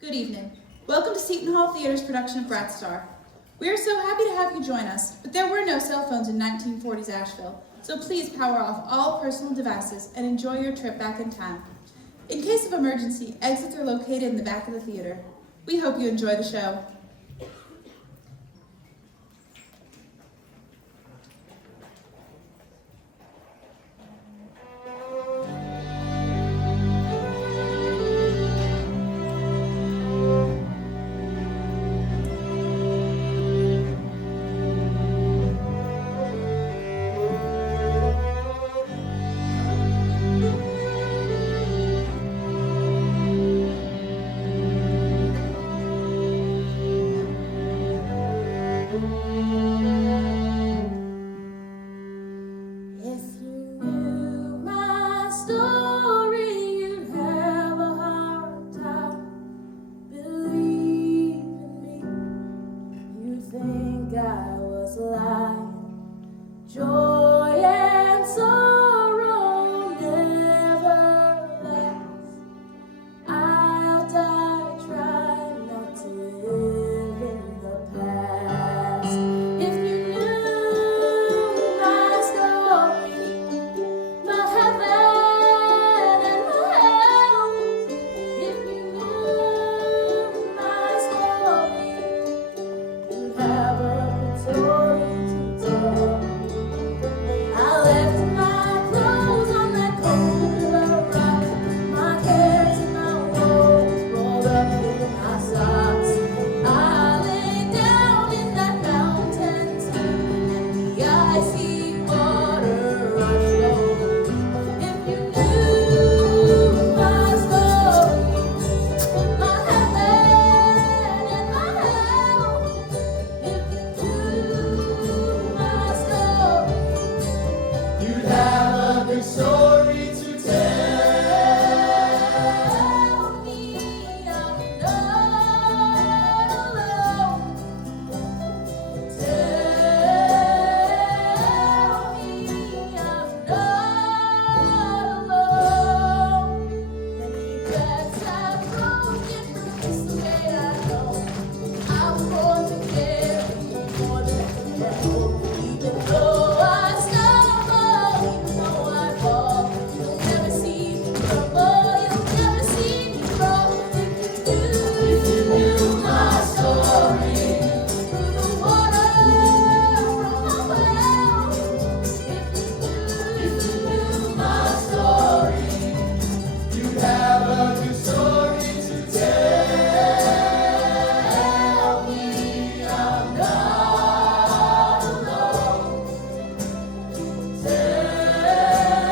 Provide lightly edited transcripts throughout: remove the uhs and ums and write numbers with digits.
Good evening. Welcome to Seton Hall Theater's production of Brat Star. We are so happy to have you join us, but there were no cell phones in 1940s Asheville, so please power off all personal devices and enjoy your trip back in time. In case of emergency, exits are located in the back of the theater. We hope you enjoy the show. Joy and sorrow never last. I'll die trying not to live in the past. If you knew my story, my heaven and my hell. If you knew my story, you'd have a good story to tell. I left my clothes on that cold rock, my cares and my woes rolled up in my socks. I lay down in that mountain deep, and the icy water rushed over me. If you knew my story, my heaven and my hell. If you knew my story, you'd have a good story to tell. tell me I'm not alone. Tell me I'm not alone. Many breaths have broken through this way I know. I was born to carry more than I can hold. Even though I stumble, even though I fall, you'll never see me crumble, you'll never see me fall. If you knew my story, through the water from my well. If you knew my story, You'd have a good story to tell. tell me I'm not alone.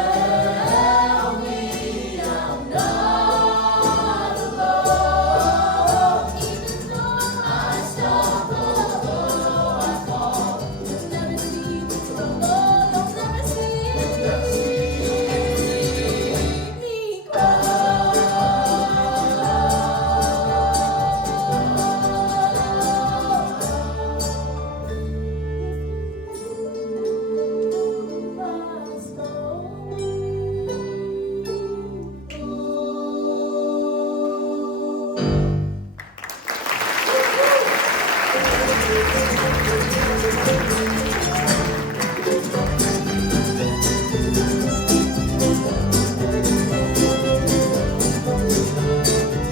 Tell me I'm not alone. Even though I stumble, though I fall, you'll never see me crumble, you'll never see me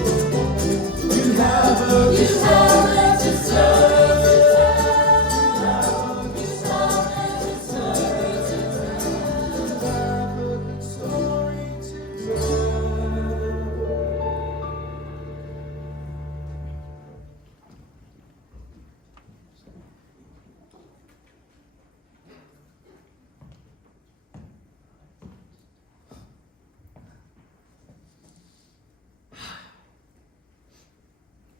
You'd have a good You story haven't to deserved to tell. tell. You haven't deserved to You'd have a good story to tell.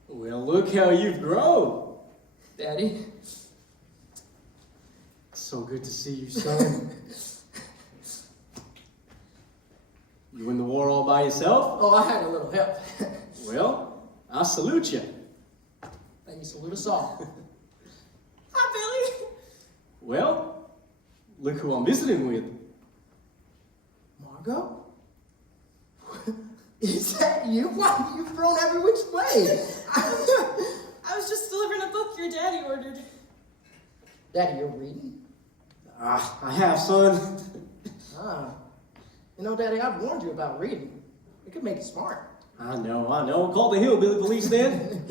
Well, look how you've grown, Daddy? so good to see you, son. You win the war all by yourself? Oh, I had a little help. Well, I salute you. Thank you, salute us all. Hi, Billy. Well, look who I'm visiting with. Margot? Is that at you? Why? You've thrown every which way. I was just delivering a book your daddy ordered. Daddy, you're reading? I have, son. Ah. You know, Daddy, I've warned you about reading. It could make you smart. I know. Call the hillbilly police then.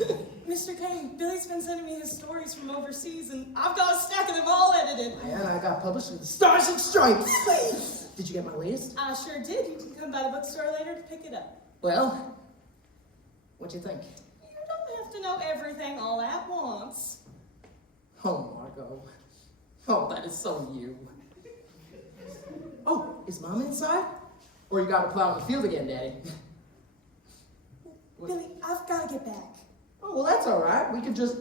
Mr. Kane, Billy's been sending me his stories from overseas, and I've got a stack of them all edited. And I got published with the Stars and Stripes. Did you get my latest? I sure did. You can come by the bookstore later to pick it up. Well, what'd you think? You don't have to know everything all at once. Oh, Margot. Oh, that is so you. Oh, is Mom inside? Or you gotta plow in the field again, Daddy? What? Billy, I've got to get back. Oh, well, that's all right. We could just...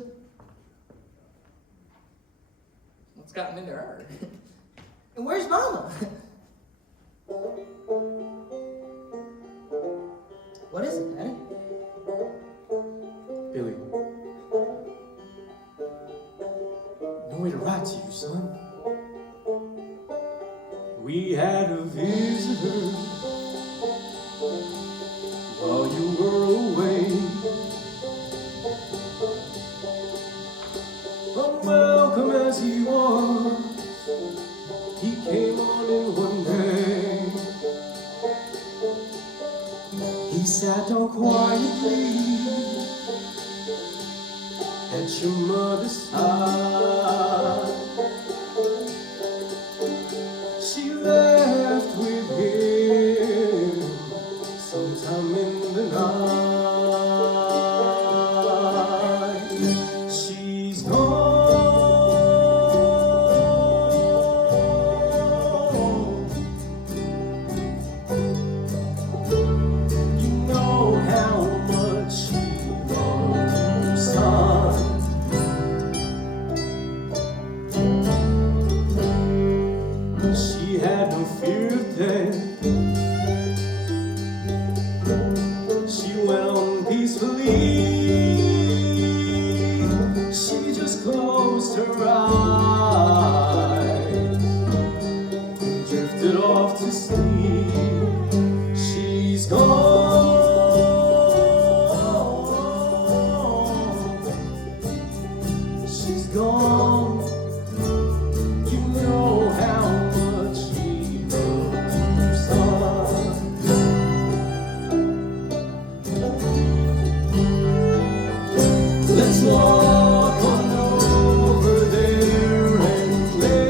What's gotten into her? And where's Mama? What is it, Daddy? Billy. No way to write to you, son. We had a visitor while you were away. Unwelcome as he was, he came on in one day. He sat down quietly at your mother's side. She left with him sometime in the night. She's gone. You know how much she loved you, son. She had no fear of death. She went on peacefully. She just closed her eyes and drifted off to sleep. She's gone. She's gone. You know how much she loves you, son. Let's walk on over there and play.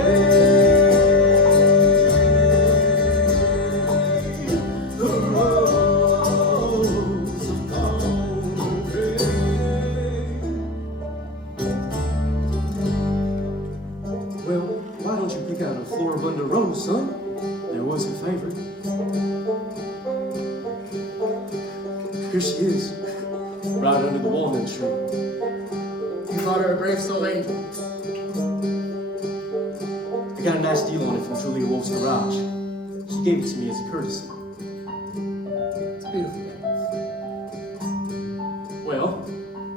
The rose of golden gray. Well, why don't you pick out a Floribunda rose, son? That was your favorite. Here she is, right under the walnut tree. You thought her a gravestone angel. I got a nice deal on it from Julia Wolf's garage. She gave it to me as a courtesy. It's beautiful, Daddy. Well,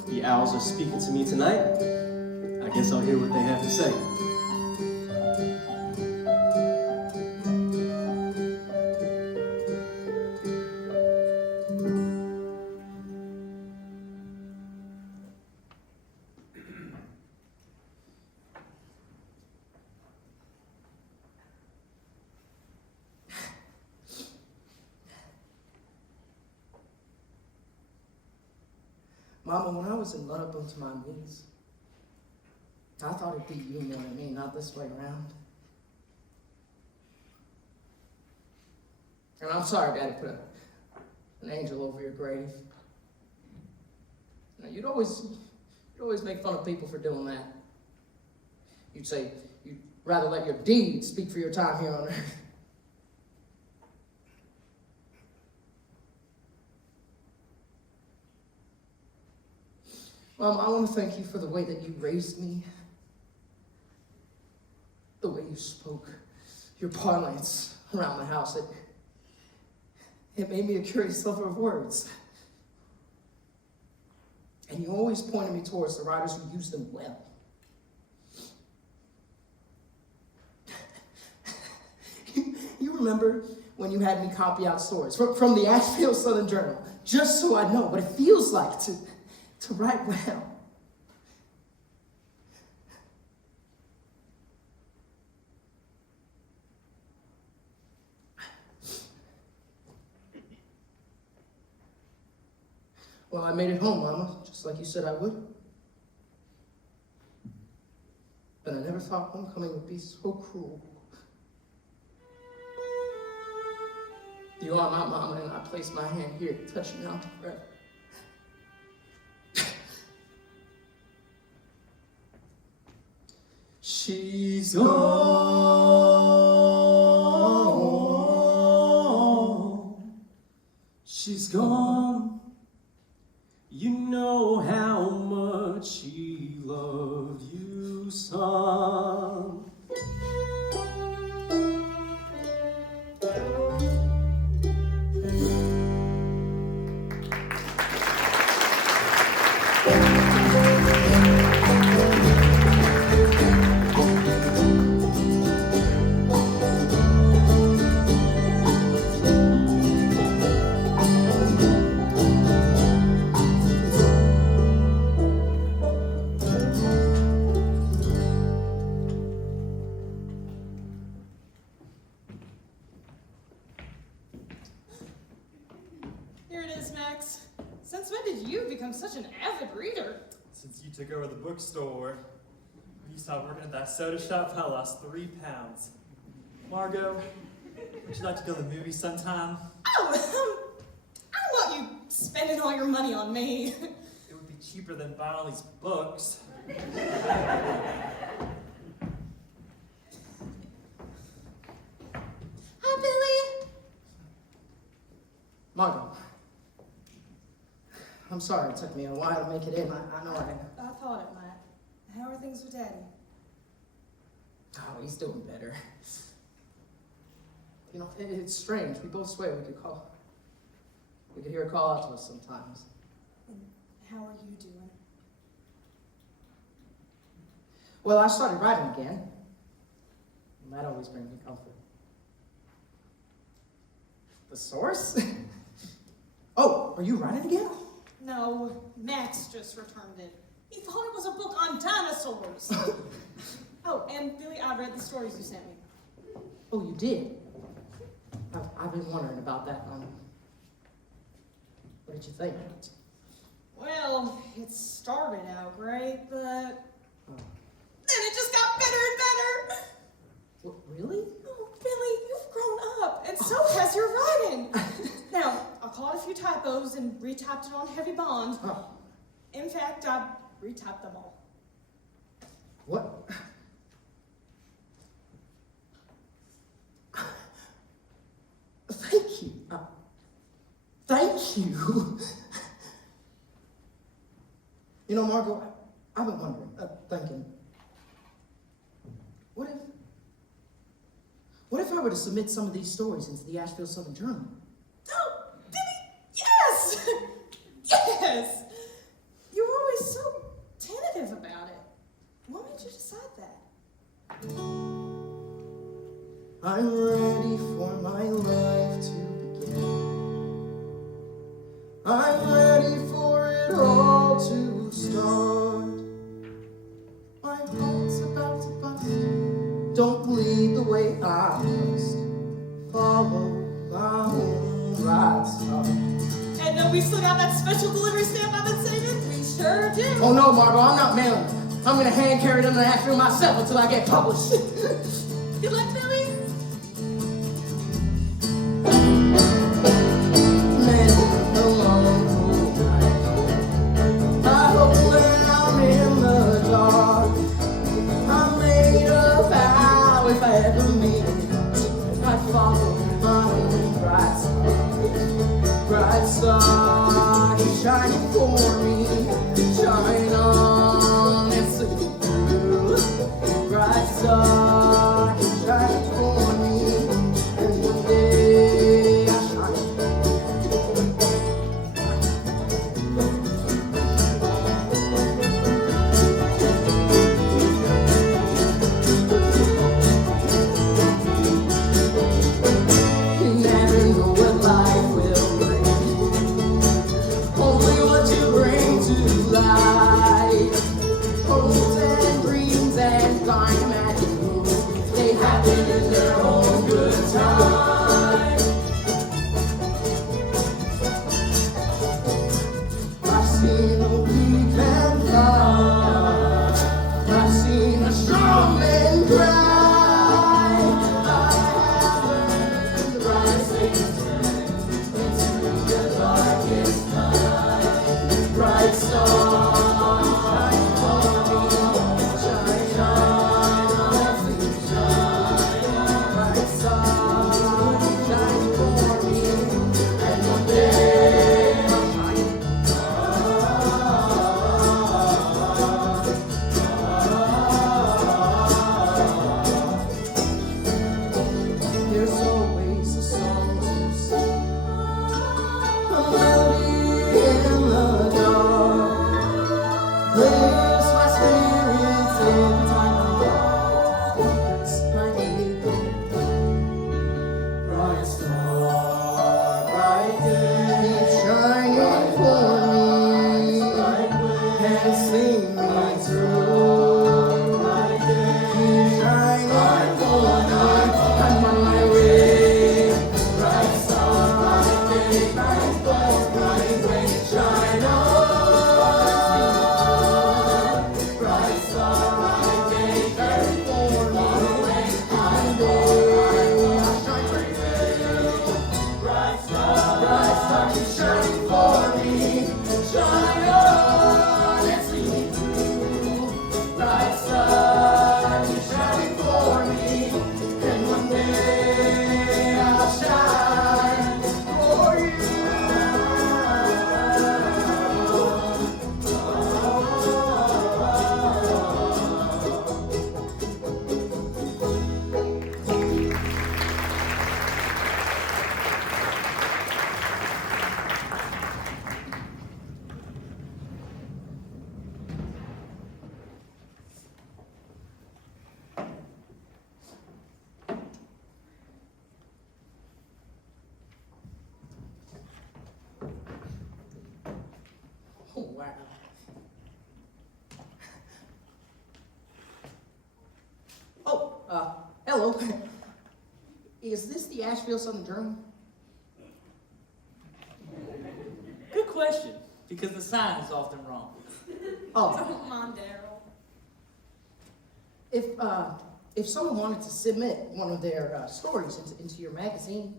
the owls are speaking to me tonight. I guess I'll hear what they have to say. Mama, when I was in love up onto my knees, I thought it'd be you more than me, not this way around. And I'm sorry, Daddy, put an angel over your grave. Now, you'd always make fun of people for doing that. You'd say you'd rather let your deeds speak for your time here on earth. Mom, I want to thank you for the way that you raised me, the way you spoke, your parlance around the house. It made me a curious lover of words. And you always pointed me towards the writers who used them well. You remember when you had me copy out stories from the Asheville Southern Journal, just so I know what it feels like to write well. Well, I made it home, Mama, just like you said I would. But I never thought homecoming would be so cruel. You are my Mama, and I place my hand here to touch you now forever. She's gone. She's gone. You know how much she loved you, son. Here it is, Max. Since when did you become such an avid reader? Since you took over the bookstore, you stopped working at that soda shop, I lost 3 pounds. Margot, would you like to go to the movies sometime? Oh, I don't want you spending all your money on me. It would be cheaper than buying all these books. Hi, Billy. Margot, I'm sorry it took me a while to make it in. I know I... I thought it might. How are things with Daddy? Oh, he's doing better. You know, it's strange. We both swear we could hear a call out to us sometimes. And how are you doing? Well, I started writing again. And that always brings me comfort. The source? Oh, are you writing again? No, Max just returned it. He thought it was a book on dinosaurs. Oh, and Billy, I read the stories you sent me. Oh, you did? I've been wondering about that. What did you think? Well, it started out great, but Oh. then it just got better and better. What, really? Oh, Billy, you've grown up, and so has your writing. Now, I caught a few typos and retyped it on heavy bond. Oh, In fact, I retyped them all. what? Thank you. Thank you. You know, Margot, I've been wondering, thinking, what if I were to submit some of these stories into the Asheville Southern Journal? Oh, Billy, yes! Yes! You were always so tentative about it. Why did you decide that? I'm ready for my life to begin. I'm ready for it all to start. My heart's about to bust. Don't bleed the way I must. Follow my own right side. And we still got that special delivery stamp I've been saving? We sure do. Oh no, Margot, I'm not mailing it. I'm gonna hand carry them to Asheville myself until I get published. Good luck, Billy. Star is shining for me, shine on and see through. Bright star is shining for me, and one day I shine. You never know what life will bring. to life. Hopes and dreams and blind magic moves, they happen in their own good time. I've seen a weak man fly. I've seen a strong man cry. I have learned the right things into the darkest night. Bright star, shine for me, shine on, please shine. Bright star, shine for me, and one day I'll shine. There's always a song to sing, a melody in the dark. Lifts my spirits every time I'm lost. It's my neighbor. Bright star, bright day, keep shining for me and see me through. Bright day, keep shining for me. I'm on my way. Bright star, bright day, bright star, bright way, shine on. Bright star, bright day, shine for me. I'm going, I'll shine for you. Bright star, keep shining for me. Shine on and see me through. Bright star, keep shining for me. And one day I'll shine for you. Oh, wow. Oh, hello. Is this the Asheville Southern Journal? Good question, because the sign is often wrong. Oh, Don't mind Daryl. if someone wanted to submit one of their stories into your magazine,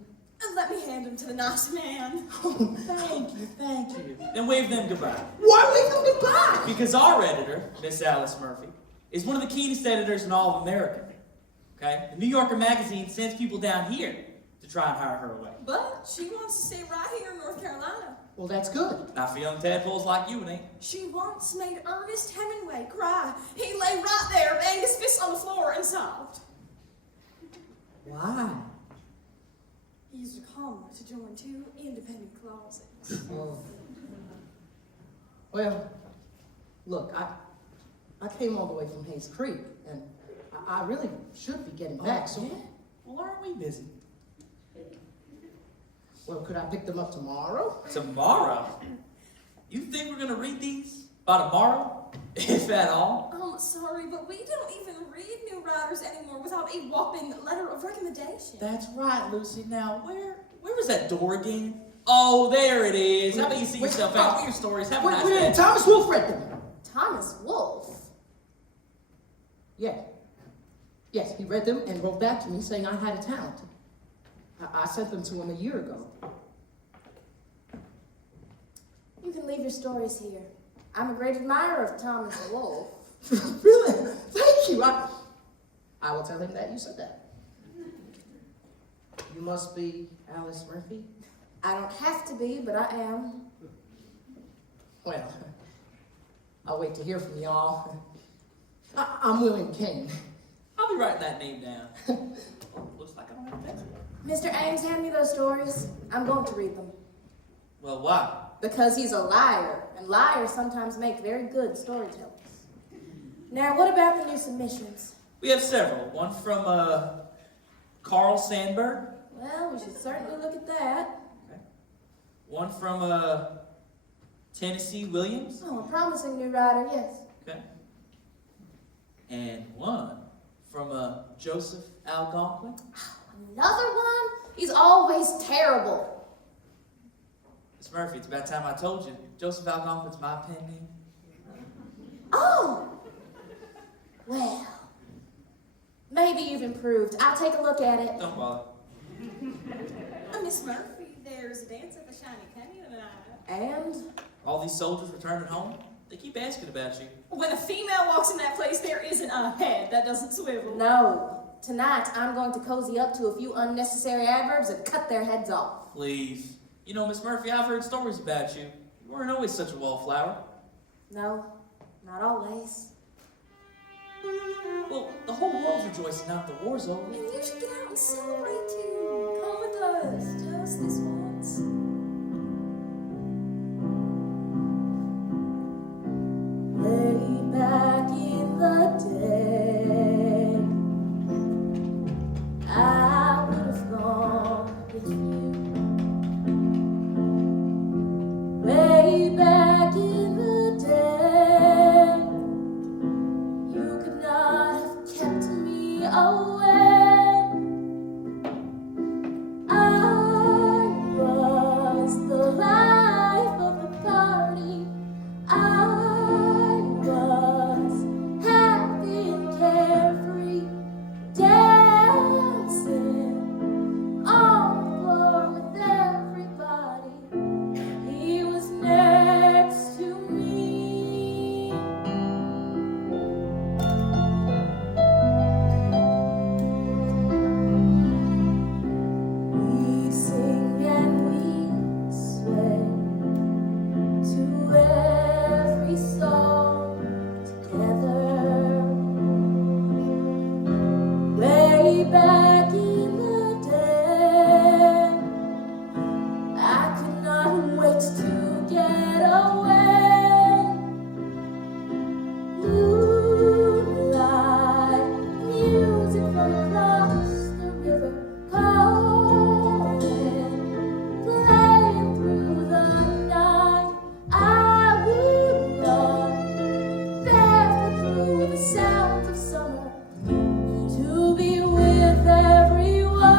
And let me hand him to the nice man. Thank you. Then wave them goodbye. why wave them goodbye? Because our editor, Miss Alice Murphy, is one of the keenest editors in all of America. Okay? The New Yorker magazine sends people down here to try and hire her away. But she wants to stay right here in North Carolina. Well, that's good. Not for young tadpoles like you, ain't. She once made Ernest Hemingway cry. He lay right there, banged his fist on the floor, and sobbed. Why? He used a comma to join two independent closets. Well, look, I came all the way from Hayes Creek, and I really should be getting back. So, yeah? Well, aren't we busy? well, could I pick them up tomorrow? Tomorrow? You think we're gonna read these by tomorrow? If at all? Sorry, but we don't even read new writers anymore without a whopping letter of recommendation. That's right, Lucy. Now, where was that door again? Oh, there it is. How about you see Wait, yourself out? Read your stories. Have a nice Wait, day. Thomas Wolfe read them. Thomas Wolfe? Yeah. Yes, he read them and wrote back to me saying I had a talent. I sent them to him a year ago. You can leave your stories here. I'm a great admirer of Thomas Wolfe. Really? Thank you. I will tell him that you said that. You must be Alice Murphy? I don't have to be, but I am. Well, I'll wait to hear from y'all. I'm William Kane. I'll be writing that name down. Oh, looks like I don't have a pencil. Mr. Ames, hand me those stories. I'm going to read them. Well, why? Because he's a liar, and liars sometimes make very good storytellers. Now, what about the new submissions? We have several. One from Carl Sandberg. Well, we should certainly look at that. One from Tennessee Williams. Oh, a promising new rider, yes. Okay. And one from Joseph Algonquin. Another one? He's always terrible. Miss Murphy, it's about time I told you. Joseph Algonquin's my pen name. Oh! Well, maybe you've improved. I'll take a look at it. Don't bother. Miss Murphy, there's a dance at the Shiny Penny tonight. And? All these soldiers returning home, they keep asking about you. When a female walks in that place, there isn't a head that doesn't swivel. No. Tonight, I'm going to cozy up to a few unnecessary adverbs and cut their heads off. Please. You know, Miss Murphy, I've heard stories about you. You weren't always such a wallflower. No, not always. Well, the whole world's rejoicing now that the war's over. And you should get out and celebrate too. Come with us, just this once. Way back in the day, I would have gone with you. Way back in the day, you could not have kept me away. I was the life of the party. I was happy and carefree, dancing on the floor with everybody. He was next to me. We sing and we sway to every song together. Way back in the day, I could not wait to get away. Moonlight, music from across the river, calling, playing through the night. I would run barefoot through the sounds of summer to be with everyone.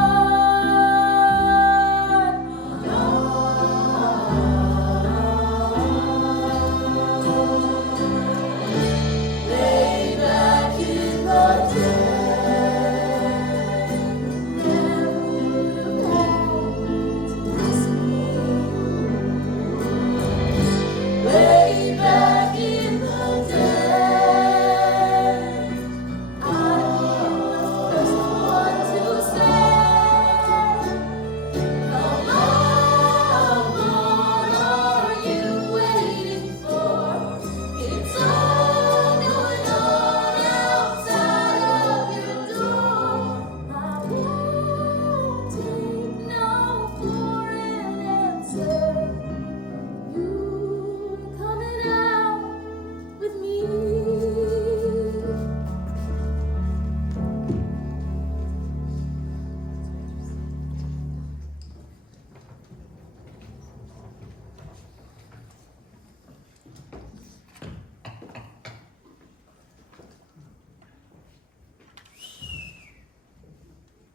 Way back in the day, never would have had to ask me. Way back in the day, I was the first one to say, come on, what are you waiting for? It's all going on outside of your door. I won't take no for an answer. You're coming out with me.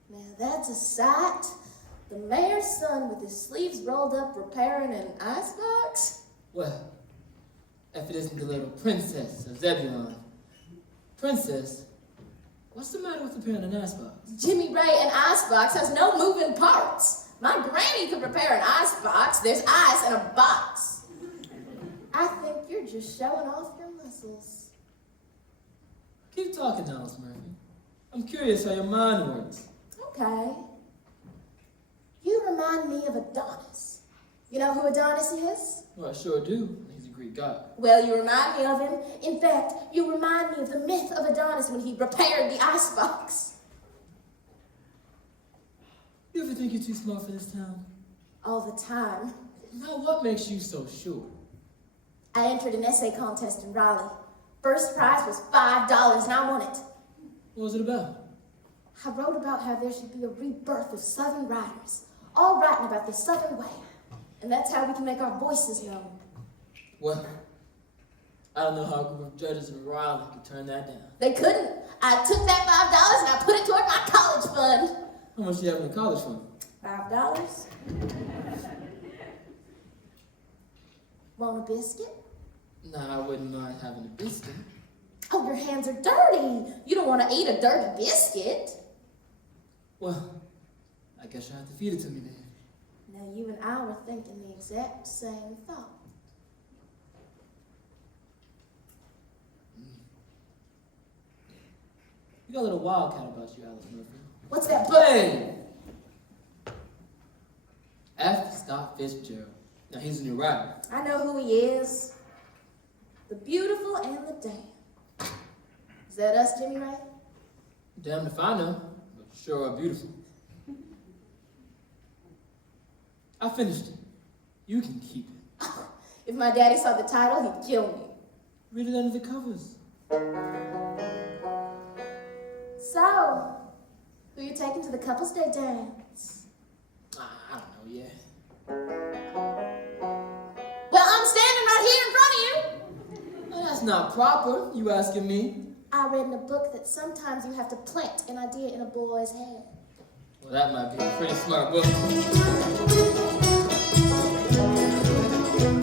Now that's a sight. The mayor's son with his sleeves rolled up repairing an icebox. Well, if it isn't the little princess of Zebulon. Princess, what's the matter with repairing an icebox? Jimmy Ray, an icebox has no moving parts. My granny could repair an icebox. There's ice in a box. I think you're just showing off your muscles. Keep talking, Alice Murphy. I'm curious how your mind works. Okay. You remind me of Adonis. You know who Adonis is? Well, I sure do. He's a Greek god. Well, you remind me of him. In fact, you remind me of the myth of Adonis when he repaired the icebox. You ever think you're too smart for this town? All the time. Now, what makes you so sure? I entered an essay contest in Raleigh. First prize was $5 and I won it. What was it about? I wrote about how there should be a rebirth of Southern writers, all writing about the Southern way. And that's how we can make our voices known. Well, I don't know how a group of judges in Raleigh could turn that down. They couldn't. I took that $5 and I put it toward my college fund. How much do you have in the college fund? $5. Want a biscuit? Nah, I wouldn't mind having a biscuit. Oh, your hands are dirty. You don't want to eat a dirty biscuit. Well, I guess you'll have to feed it to me then. Now, you and I were thinking the exact same thought. You got a little wildcat about you, Alice Murphy. What's that book? Hey! F. Scott Fitzgerald. Now, he's a new writer. I know who he is. The beautiful and the damned. Is that us, Jimmy Ray? Damned if I know, but you sure are beautiful. I finished it. You can keep it. If my daddy saw the title, he'd kill me. Read it under the covers. So, who you taking to the couple's day dance? I don't know yet. Well, I'm standing right here in front of you. Well, that's not proper, you asking me. I read in a book that sometimes you have to plant an idea in a boy's head. Well, that might be a pretty smart book.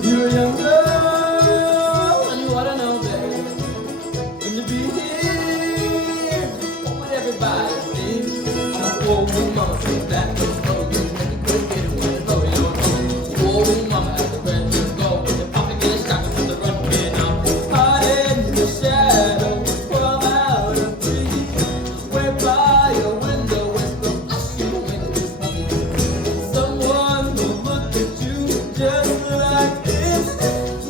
You're a young girl, and you ought to know better than to be here. What would everybody think? Whoa, mama, take that. Oh, you make a quick get it when it's low, you don't know. Whoa, mama, at the red just go. With the popping, get a shot with the run, get out. Hide in the shadow, 12 out of 3. Way by your window, it's the hush you in this room. Someone will look at you just like this.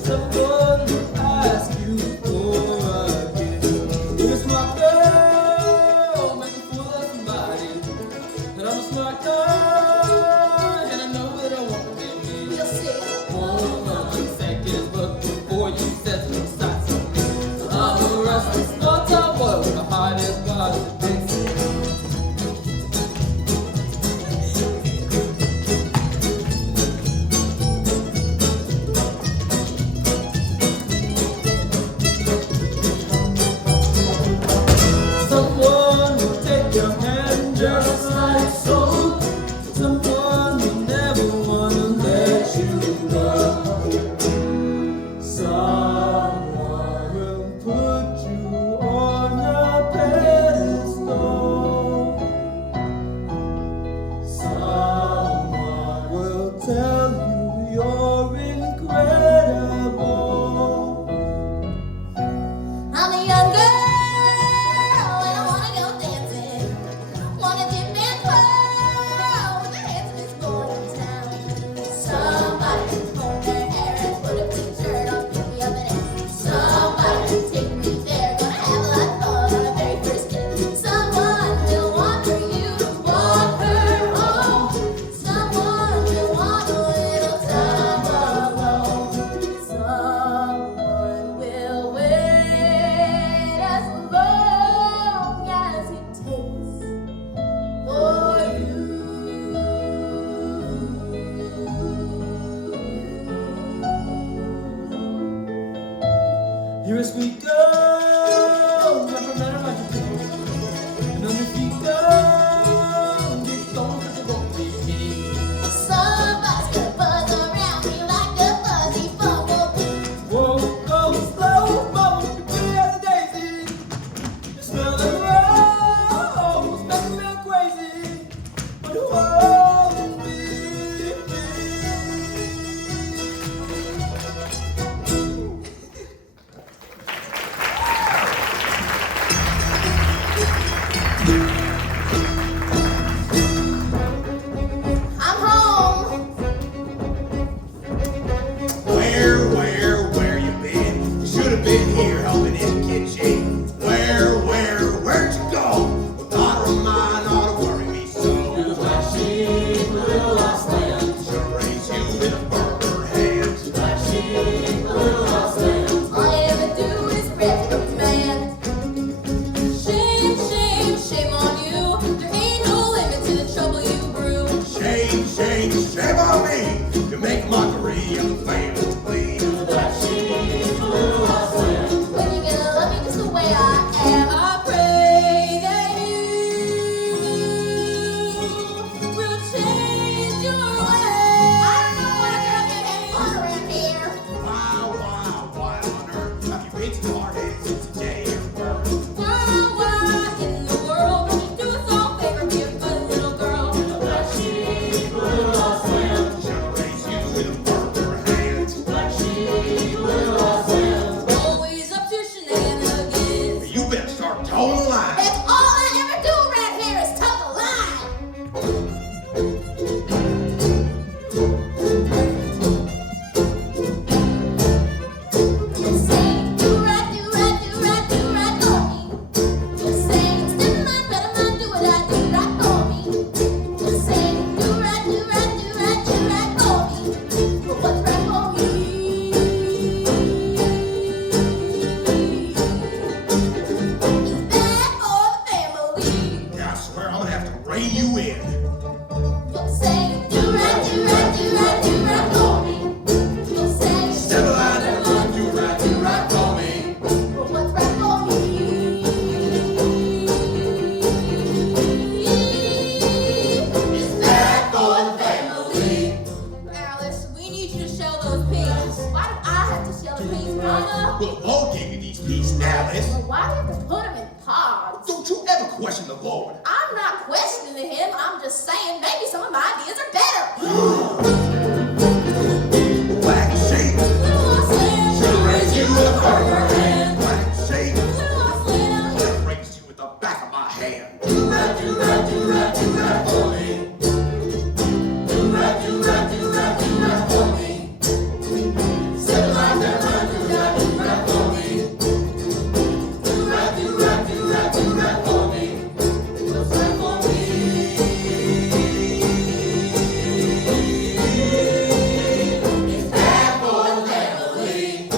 Someone will ask you for a gift. You're a smart girl, make a fool of somebody. And I'm a smart guy, and I know that I won't be me. We'll see. Hold on a second, look before you set some sights on me. So I'm a rusty small town boy with a heart as wide as a dixie. Someone will take your hand just like so. Someone will never wanna let you go. Someone will put you on a pedestal. Someone will tell you you're incredible. I'm a young girl and I wanna go dancing. Wanna dip and twirl with the handsomest boy in town. Somebody can comb their hair and put a pink shirt on, pick me up and in. Somebody can take me there. Gonna have a lot of fun on the very first day. Someone will want for you to walk her home. Someone will want a little time alone. Someone will wait as long as it takes for you. You're a sweet girl, never met her like you do. And on your feet, girl, get going 'cause it won't be me. Somebody's gonna buzz around me like a fuzzy bumblebee. Whoa, go slow, bubble, you pretty as a daisy. You smell the rose, make me feel crazy. But it won't be me. Well, Lord gave you these peace, Alice. Well, why do you have to put them in pods? Don't you ever question the Lord. I'm not questioning him. I'm just saying maybe some of my ideas are better. Black sheep. Little Slim, She'll raise you with her hand. Black sheep. Little Slim. She'll raise you with the back of my hand. Do-rap, do-rap, do-rap, do-rap for me. Do-rap, do-rap, do-rap, do-rap for me. Sit like that, do-rap, do-rap for me. Do-rap, do-rap, do-rap, do-rap for me. Do-rap for me. It's bad for the family.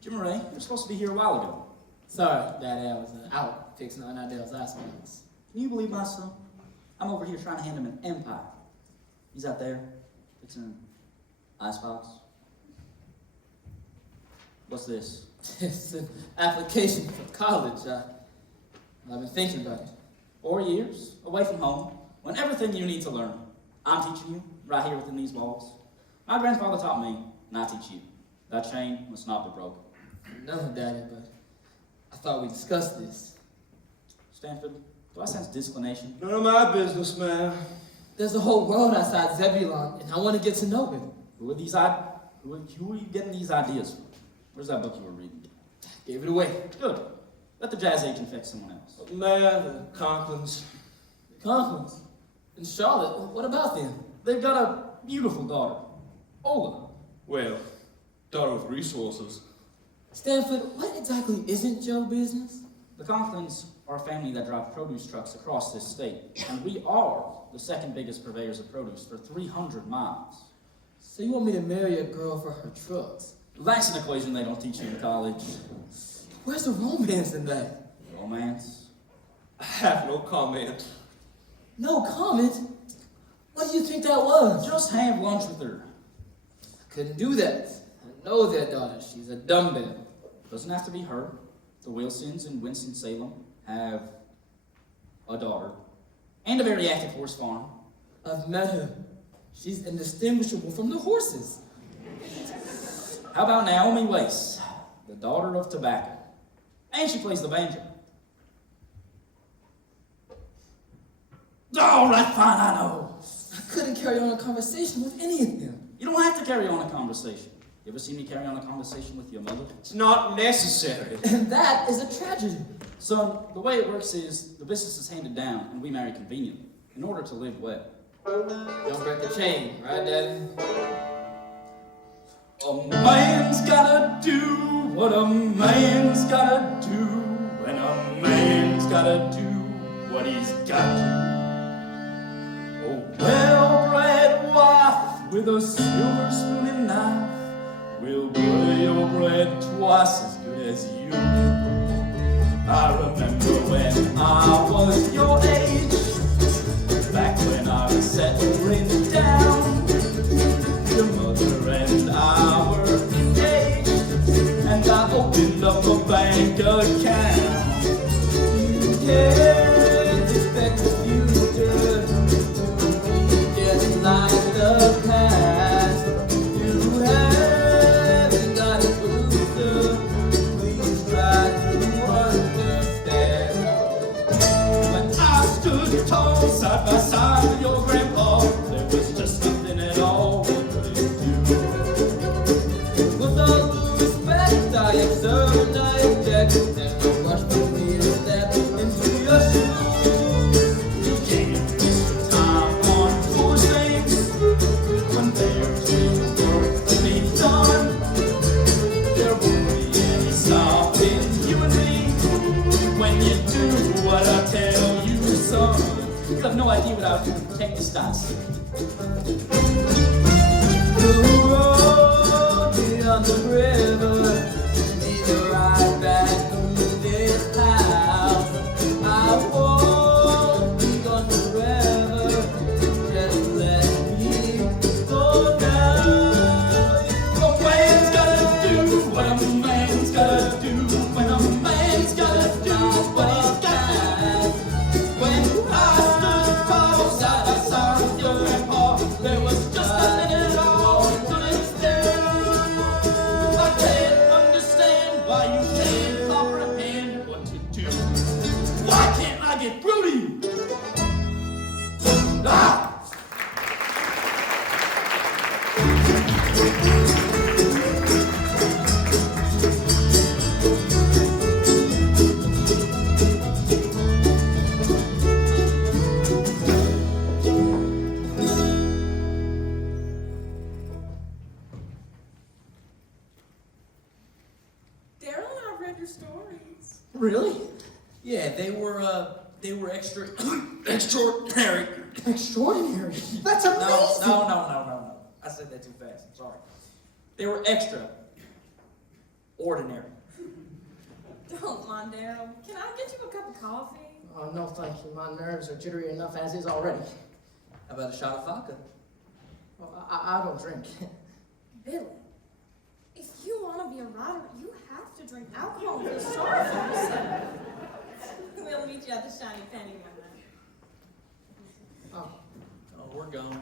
Jim Ray, you're supposed to be here a while ago. Sorry, Daddy, I was out fixing on Adele's icebox. Can you believe my son? I'm over here trying to hand him an empire. He's out there fixing an icebox. What's this? It's an application for college. I've been thinking about it. 4 years away from home, when everything you need to learn, I'm teaching you right here within these walls. My grandfather taught me, and I teach you. That chain must not be broken. No, Daddy, but I thought we discussed this. Stanford, do I sense disinclination? None of my business, man. There's a whole world outside Zebulon, and I want to get to know it. Who are you getting these ideas from? Where's that book you were reading? Gave it away. Good. Let the jazz age infect someone else. Man, the Conklins. Conklins. In Charlotte, what about them? They've got a beautiful daughter, Ola. Well, daughter with resources. Stanford, what exactly isn't your business? The Conklins are a family that drive produce trucks across this state, and we are the second biggest purveyors of produce for 300 miles. So you want me to marry a girl for her trucks? That's an equation they don't teach you in college. Where's the romance in that? Romance. I have no comment. No comment? What do you think that was? Just have lunch with her. I couldn't do that. I know their daughter. She's a dumbbell. Doesn't have to be her. The Wilsons in Winston-Salem have a daughter and a very active horse farm. I've met her. She's indistinguishable from the horses. How about Naomi Wace, the daughter of tobacco? And she plays the banjo. All right, fine, I know. I couldn't carry on a conversation with any of them. You don't have to carry on a conversation. You ever seen me carry on a conversation with your mother? It's not necessary. And that is a tragedy. Son, the way it works is the business is handed down and we marry conveniently in order to live well. Don't break the chain, right, Daddy? A man's gotta do what a man's gotta do, and a man's gotta do what he's got to. A well-bred wife with a silver spoon and knife will butter your bread twice as good as you do. I remember when I was your age, back when I was settling down. Your mother and I were engaged, and I opened up a bank account. You can't expect the future to be just like the past. You haven't got a clue, sir. Please try to understand. When I stood tall side by side with your grandpa, there was just nothing at all. With all due respect, I observe and I object. There's no rush for me to step into your shoes. You can't waste your time on poor things when there's real work to be done. There won't be any stopping you and me when you do what I tell you, son. You have no idea what I would do to protect this dice. The road beyond the river leads right back to this house. I won't be gone Really? Yeah, they were extraordinary. Extraordinary. That's amazing. No. I said that too fast. I'm sorry. They were extra ordinary. Don't mind, Daryl. Can I get you a cup of coffee? Oh, no, thank you. My nerves are jittery enough as is already. How about a shot of vodka? Well, I don't drink. Billy, if you want to be a writer, you have to drink alcohol and feel sorry for yourself. We'll meet you at the Shiny Penny one night. Oh, we're gone.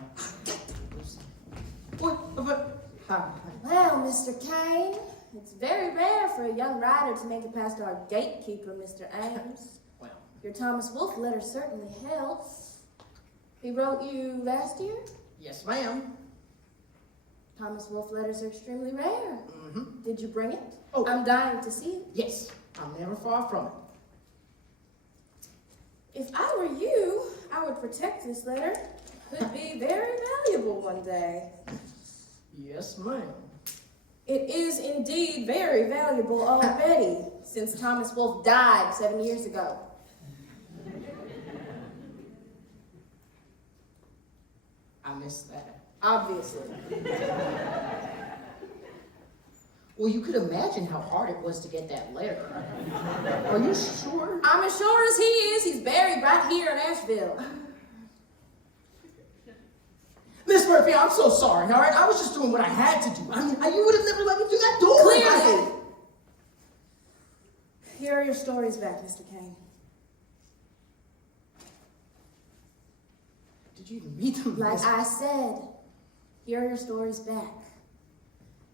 What? But how? Well, Mr. Kane, it's very rare for a young writer to make it past our gatekeeper, Mr. Ames. Well, Your Thomas Wolfe letter certainly helps. He wrote you last year? yes, ma'am. Thomas Wolfe letters are extremely rare. Mm-hmm. Did you bring it? Oh. I'm dying to see it. Yes, I'm never far from it. If I were you, I would protect this letter. Could be very valuable one day. Yes, ma'am. It is indeed very valuable already, since Thomas Wolfe died 7 years ago. I missed that. Obviously. Well, you could imagine how hard it was to get that letter. Are you sure? I'm as sure as he is. He's buried right here in Asheville. Miss Murphy, I'm so sorry, all right? I was just doing what I had to do. I mean, you would have never let me through that door. Clearly. Here are your stories back, Mr. Kane. Did you even read them? Like I said, here are your stories back.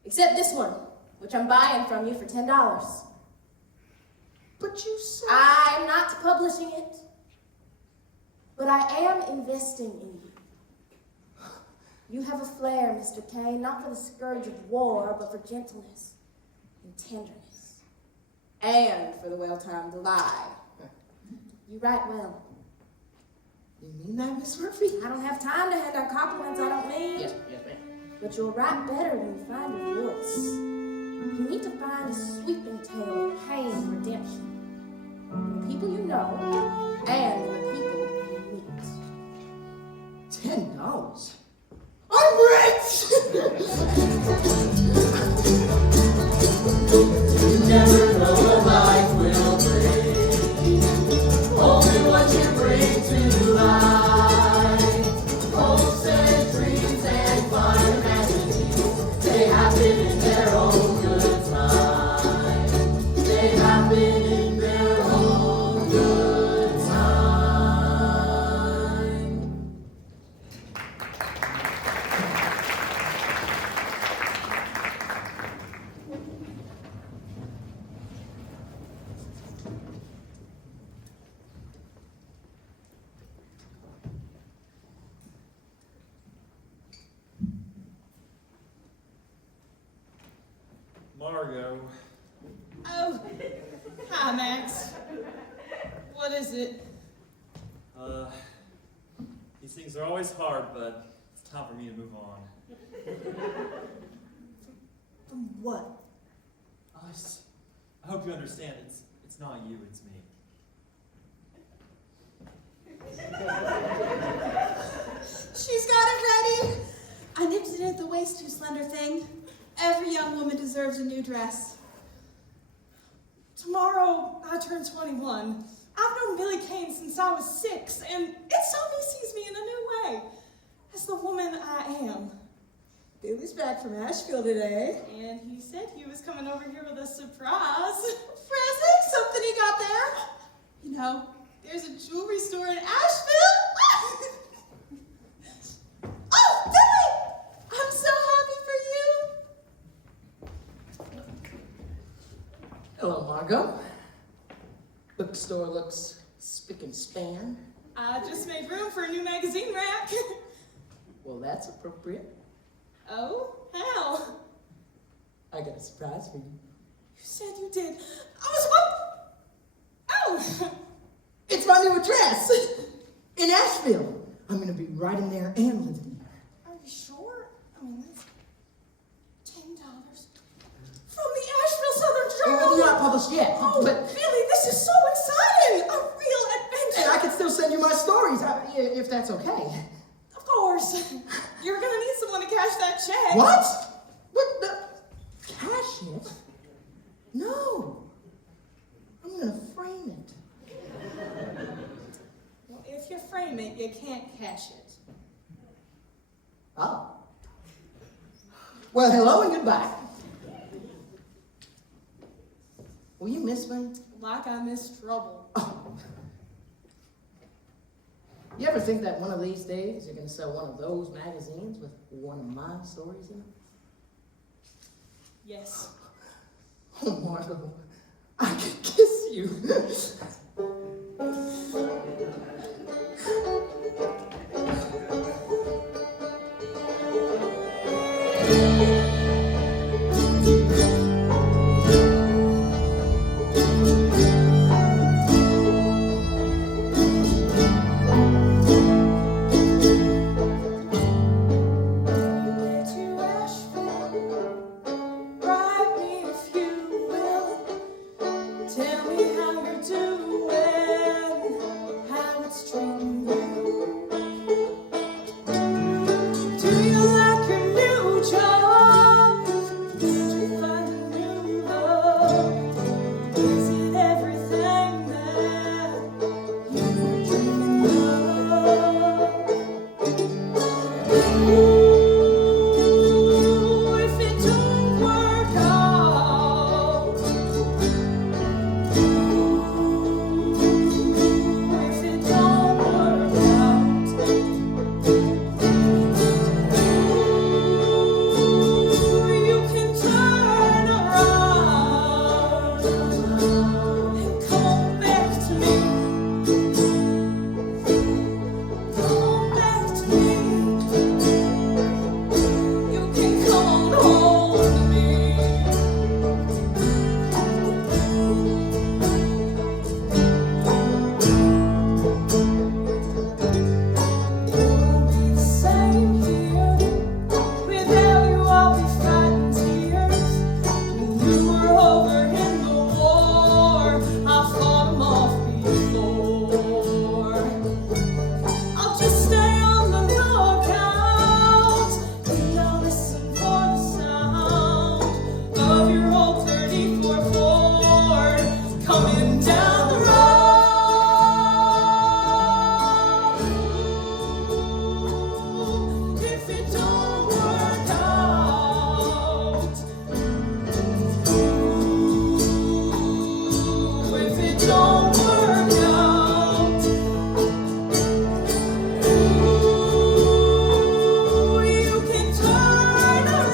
Except this one, which I'm buying from you for $10. But you said... I'm not publishing it, but I am investing in you. You have a flair, Mr. Kane, not for the scourge of war, but for gentleness and tenderness, and for the well-timed lie. You write well. You mean that, Miss Murphy? I don't have time to hand out compliments I don't mean. Yes, ma'am. But you'll write better when you find your voice. You need to find a sweeping tale of pain and redemption. In the people you know, and in the people you meet. $10? I'm rich! You never know what life will bring, only what you bring to life. Hopes and dreams and fine imaginings, they happen in their own good time. They happen in their own good time. Margot, Oh, hi, Max. What is it? these things are always hard, but it's time for me to move on. From what? I hope you understand, it's not you, it's me. She's got it ready. I nipped it at the waist, you slender thing. Every young woman deserves a new dress. Tomorrow, I turn 21. I've known Billy Kane since I was 6, and it's time he sees me in a new way, as the woman I am. Billy's back from Asheville today, and he said he was coming over here with a surprise. Present? Something he got there? You know, there's a jewelry store in Asheville. Oh, Billy! I'm so happy for you. Hello, Margot. Bookstore looks spick and span. I just made room for a new magazine rack. Well, that's appropriate. Oh, how? I got a surprise for you. You said you did. I was what? Oh! It's my new address in Asheville. I'm gonna be writing there and living there. Are you sure? I mean, that's $10 from the Asheville Southern It Journal. not published yet. Oh, But Billy, this is so exciting! A real adventure! and I can still send you my stories if that's okay. Of course. You're gonna need someone to cash that check. What? What the? Cash it? No. I'm gonna frame it. Well, if you frame it, you can't cash it. Oh. Well, hello and goodbye. Will you miss me? Like I miss trouble. Oh. You ever think that one of these days you're going to sell one of those magazines with one of my stories in it? Yes. Oh, Marlo, I could kiss you. Get to Asheville, write me if you will. Tell me how you're doing, how it's treating you. Do you like your new job? Did you find a new love? Is it everything that you were dreaming of? Ooh, if it don't work out, if it don't work out, you can turn around and come back to me. Come back to me. You can come home to me. Won't be the same here. Without you, I'll be fighting tears. When you were over in the war, I fought 'em off before. I'll just stay on the lookout, and I'll listen for the sound of your old 34 Ford coming down the road. If it don't work out, if it don't work out, you can turn around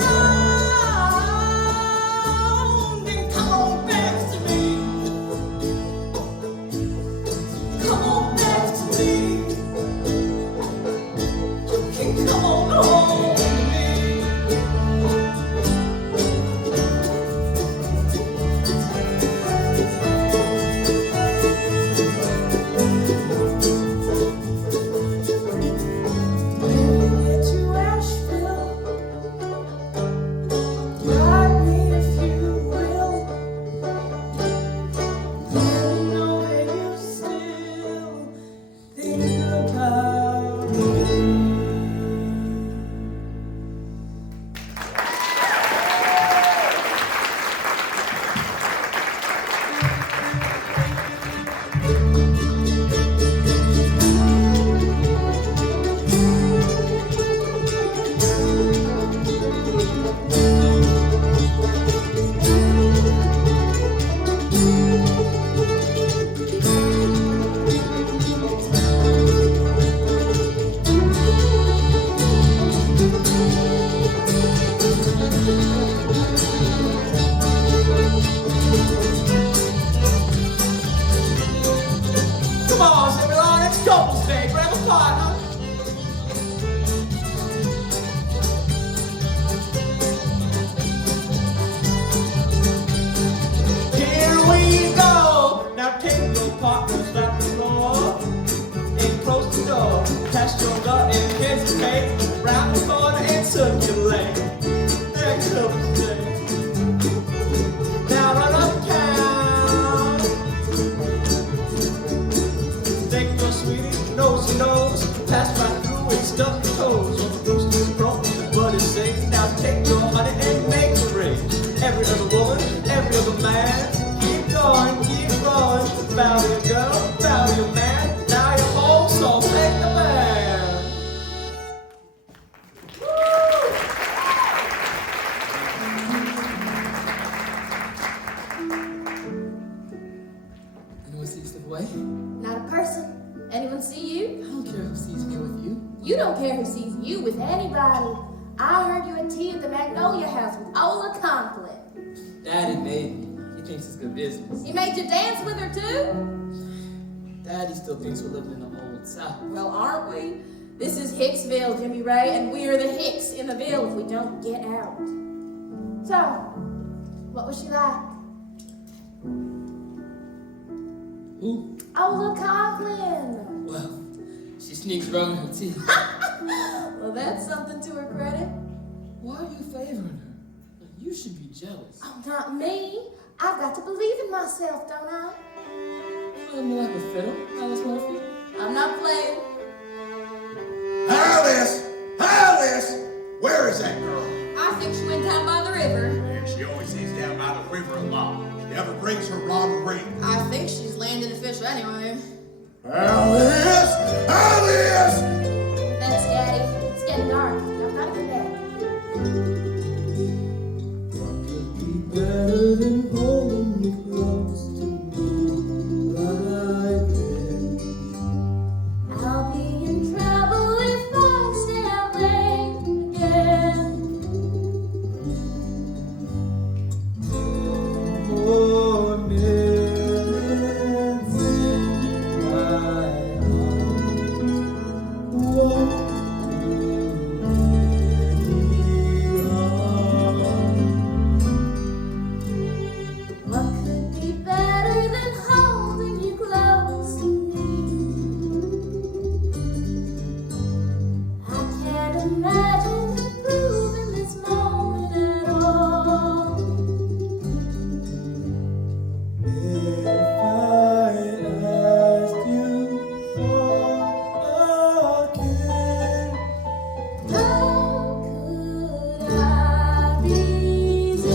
and come back to me. Come back to me. You can come on home to me. When you get to Asheville, write me if you will. Let me know that you still think about me. Come on, Seton, it's couples day. Grab a partner. Here we go. Now take your partners back the floor and close the door. Cast your gut and hesitate. Round the corner and circulate. There comes the day. Now run up, cat. You don't care who sees you with anybody. I heard you at tea at the Magnolia House with Ola Conklin. Daddy made me. He thinks it's good business. He made you dance with her too? Daddy still thinks we're living in the old South. Well, aren't we? This is Hicksville, Jimmy Ray, and we're the Hicks in the Ville if we don't get out. So, what was she like? Who? Ola Conklin. Well, she sneaks rum in her tea. Well, that's something to her credit. Why are you favoring her? You should be jealous. Oh, not me. I've got to believe in myself, don't I? Play me like a fiddle, Alice Murphy. I'm not playing. Alice! Alice! Where is that girl? I think she went down by the river. Yeah, she always stays down by the river a lot. She never brings her rod and ring. I think she's landing the fish anyway. Alice! Alice! Thanks, Daddy. It's getting dark. I've got to get back. What could be better than holding you close to me like this? I'll be in trouble if I stay out late again. For minutes, my heart won't do any harm. What could be better than holding you close to me? I can't imagine improving this moment at all. If I asked you for a kiss, How could I resist?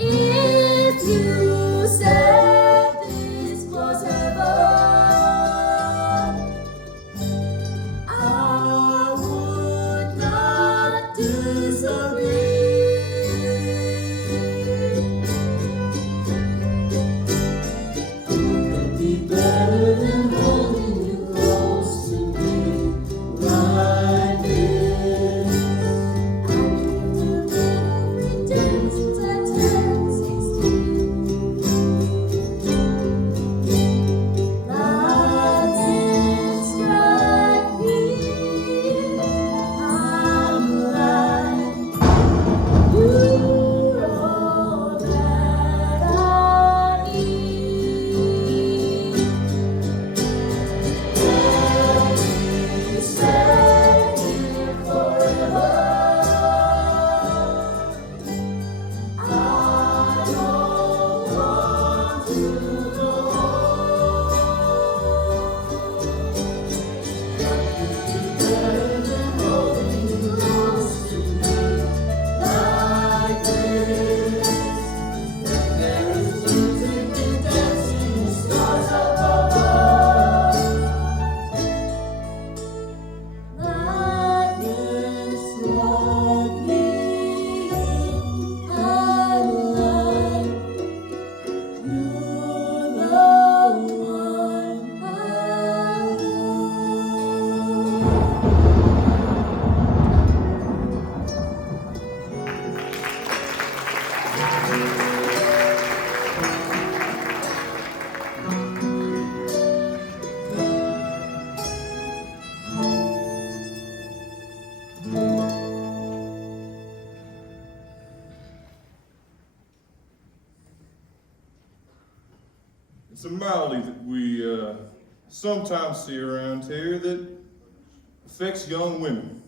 If you said this was heaven, I would not disagree. could be better than holding you close to me like this. I dreamed of it every day since I turned 16. Lightning strike me. I'm blind. You're all that I need. Let me stay here forever. I don't want to go better than holding you close to me like this. There is music and dancing, stars up above. Lightning struck me, I'm blind. You're the one I It's a malady that we sometimes see around here that affects young women.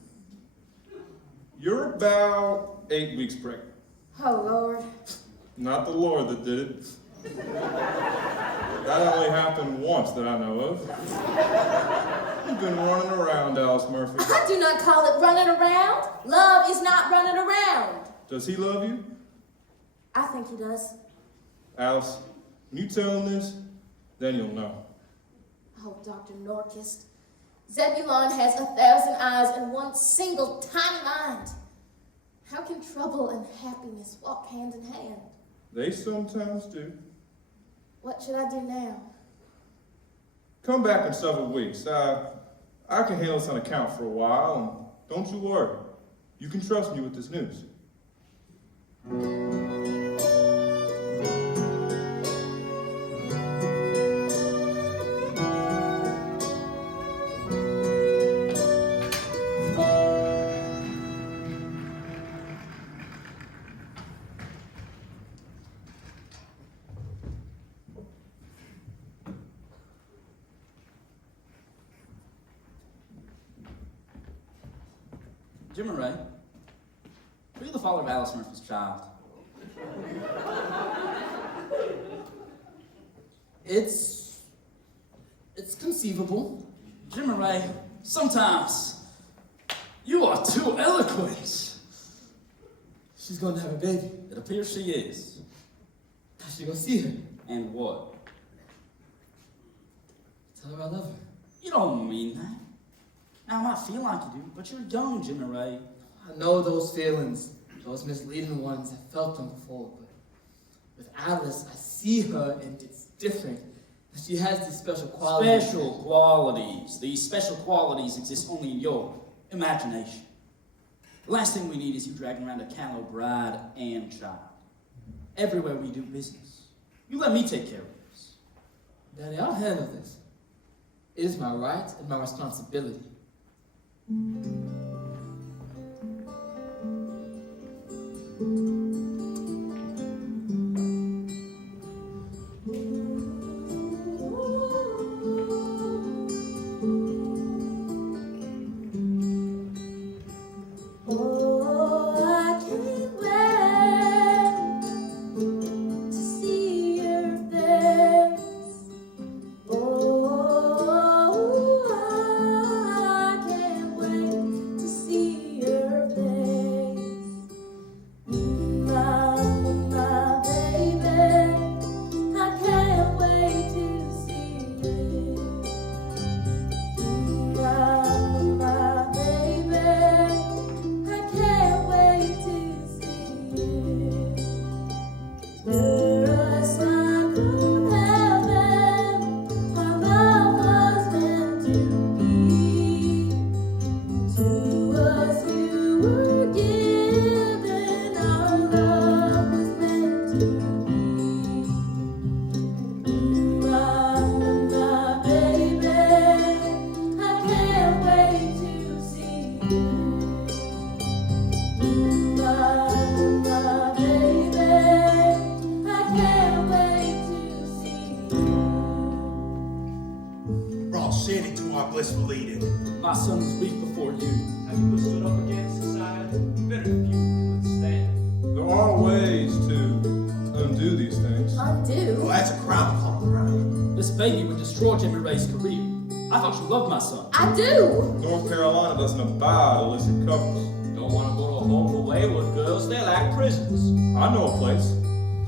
You're about 8 weeks pregnant. Oh, Lord. Not the Lord that did it. That only happened once that I know of. You've been running around, Alice Murphy. I do not call it running around. Love is not running around. Does he love you? I think he does. Alice, when you tell him this, then you'll know. Oh, Dr. Norquist, Zebulon has 1,000 eyes and one single tiny mind. How can trouble and happiness walk hand in hand? They sometimes do. What should I do now? Come back in several weeks. I can handle this on account for a while, and don't you worry. You can trust me with this news. Jim and Ray, were you the father of Alice Murphy's child? It's conceivable. Jim and Ray, sometimes you are too eloquent. She's going to have a baby. It appears she is. How's she going to see her? And what? Tell her I love her. You don't mean that. Now, I might feel like you do, but you're young, Jim and Ray. I know those feelings, those misleading ones. I've felt them before, but with Alice, I see her and it's different. She has these special qualities. Special qualities. These special qualities exist only in your imagination. The last thing we need is you dragging around a callow bride and child. Everywhere we do business. You let me take care of this. Daddy, I'll handle this. It is my right and my responsibility. Oh, I can't wait to see your face. Oh, I can't wait to see your face. My baby, I can't wait to see you. My baby, I can't wait to see you. You're a sign from heaven. Our love was meant to be. To us you were given. Our love was meant to be. My baby, I can't wait to see you. My baby, I can't wait to see you. Brought Sandy to our blissful Eden. My son was weak before you. Have you stood up against society? Better few can withstand it. There are ways to undo these things. Well, Undo? that's a crime upon a crime. This baby would destroy Jim and Ray's career. I thought you loved my son. I do. North Carolina doesn't abide illicit couples. Don't want to go to a home for wayward girls. They're like prisons. I know a place.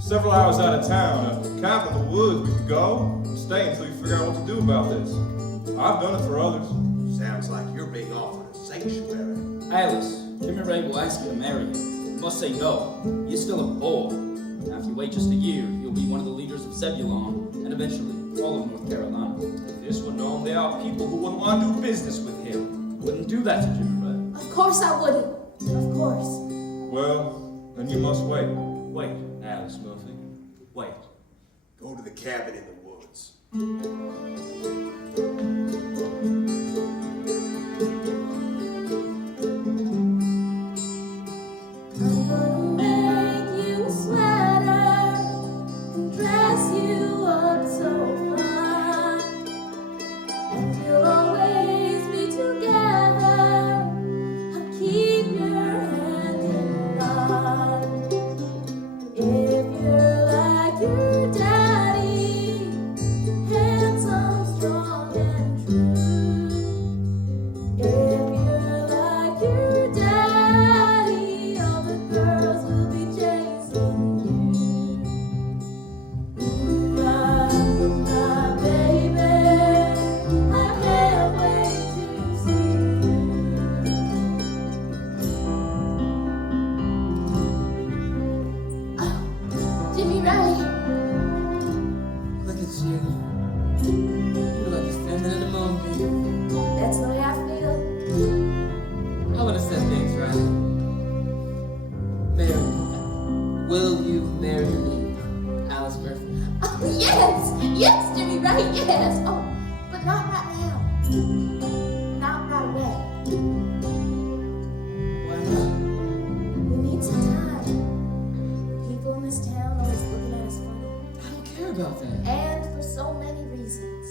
Several hours out of town, a cabin in the woods we could go and stay until you figure out what to do about this. I've done it for others. Sounds like you're being offered a sanctuary. Alice, Jim and Ray will ask you to marry him. You must say no. You're still a boy. Now, if you wait just a year, you'll be one of the leaders of Zebulon, and eventually all of North Carolina. If this were known, there are people who wouldn't want to do business with him. Wouldn't do that to Jim and Ray. Of course I wouldn't. Of course. Well, then you must wait. Wait, Alice Murphy. Wait. Go to the cabin in the woods. I'm gonna make you a sweater and dress you up so fine, and we'll always be together. I'll keep your hand in mine. If you're like your daddy, handsome You're like a feminine moonbeam. That's the way I feel. I would have said things right. Marry me. Will you marry me, Alice Murphy? Oh, yes! Yes, Jimmy, right, yes! Oh, but not right now. Not right away. Why not? We need some time. People in this town always looking at us funny. I don't care about that. And for so many reasons.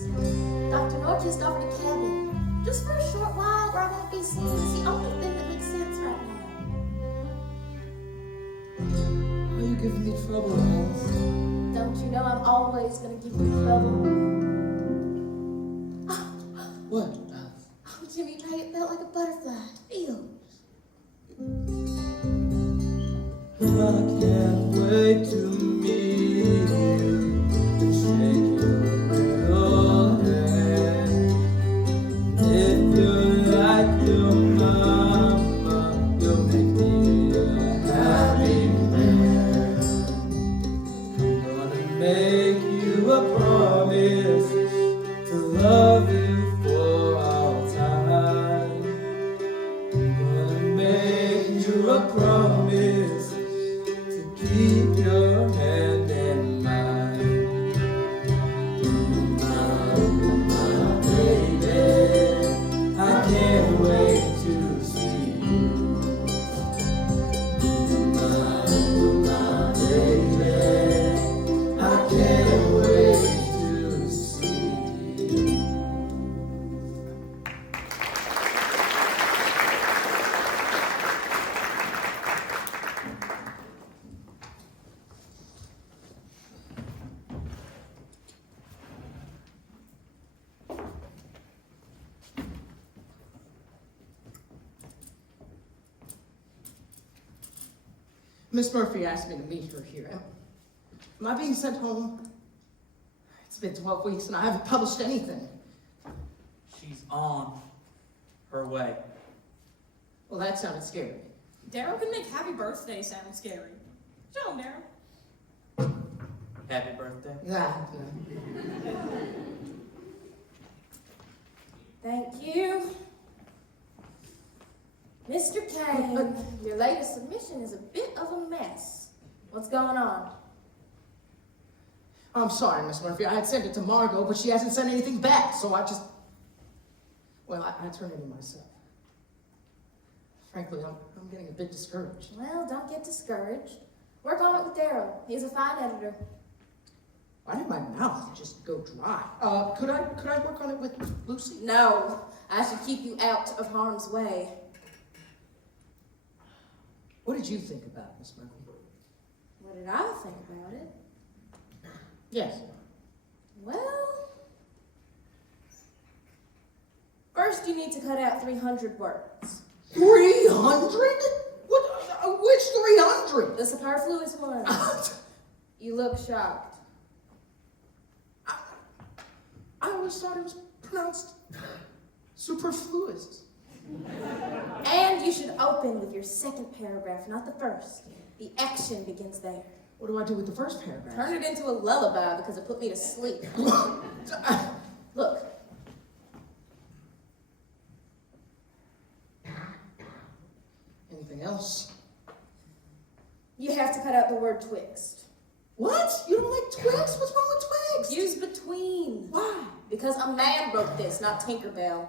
Dr. North just offered a cabin. Just for a short while where I won't be seen. It's the only thing that makes sense right now. Why are you giving me trouble, Alice? Don't you know I'm always gonna give you trouble? What, Alice? Oh, Jimmy Ray, it felt like a butterfly. Feel. I can't wait to meet you and shake your little hand. If you're like your mama, you'll make me a happy man. I'm gonna make you a promise to love you for all time. I'm gonna make you a promise to keep your hand in mine. My baby, I can't wait to see you. My baby, I can't wait to see you. Miss Murphy asked me to meet her here. Am I being sent home? It's been 12 weeks and I haven't published anything. She's on her way. Well, that sounded scary. Daryl can make happy birthday sound scary. Show him, Daryl. Happy birthday. Yeah. Thank you. Mr. Kane, your latest submission is a bit of a mess. What's going on? I'm sorry, Miss Murphy. I had sent it to Margot, but she hasn't sent anything back, so I just... Well, I turned it in myself. Frankly, I'm getting a bit discouraged. Well, don't get discouraged. Work on it with Daryl. He's a fine editor. Why did my mouth just go dry? Could I work on it with Lucy? No, I should keep you out of harm's way. What did you think about it, Miss Murphy? What did I think about it? Yes. Well, first you need to cut out 300 words. 300? Which 300? The superfluous ones. You look shocked. I always thought it was pronounced superfluous. And you should open with your second paragraph, not the first. The action begins there. What do I do with the first paragraph? Turn it into a lullaby because it put me to sleep. Look. Anything else? You have to cut out the word twixt. What? You don't like Twix? What's wrong with Twix? Use between. Why? Because a man wrote this, not Tinkerbell.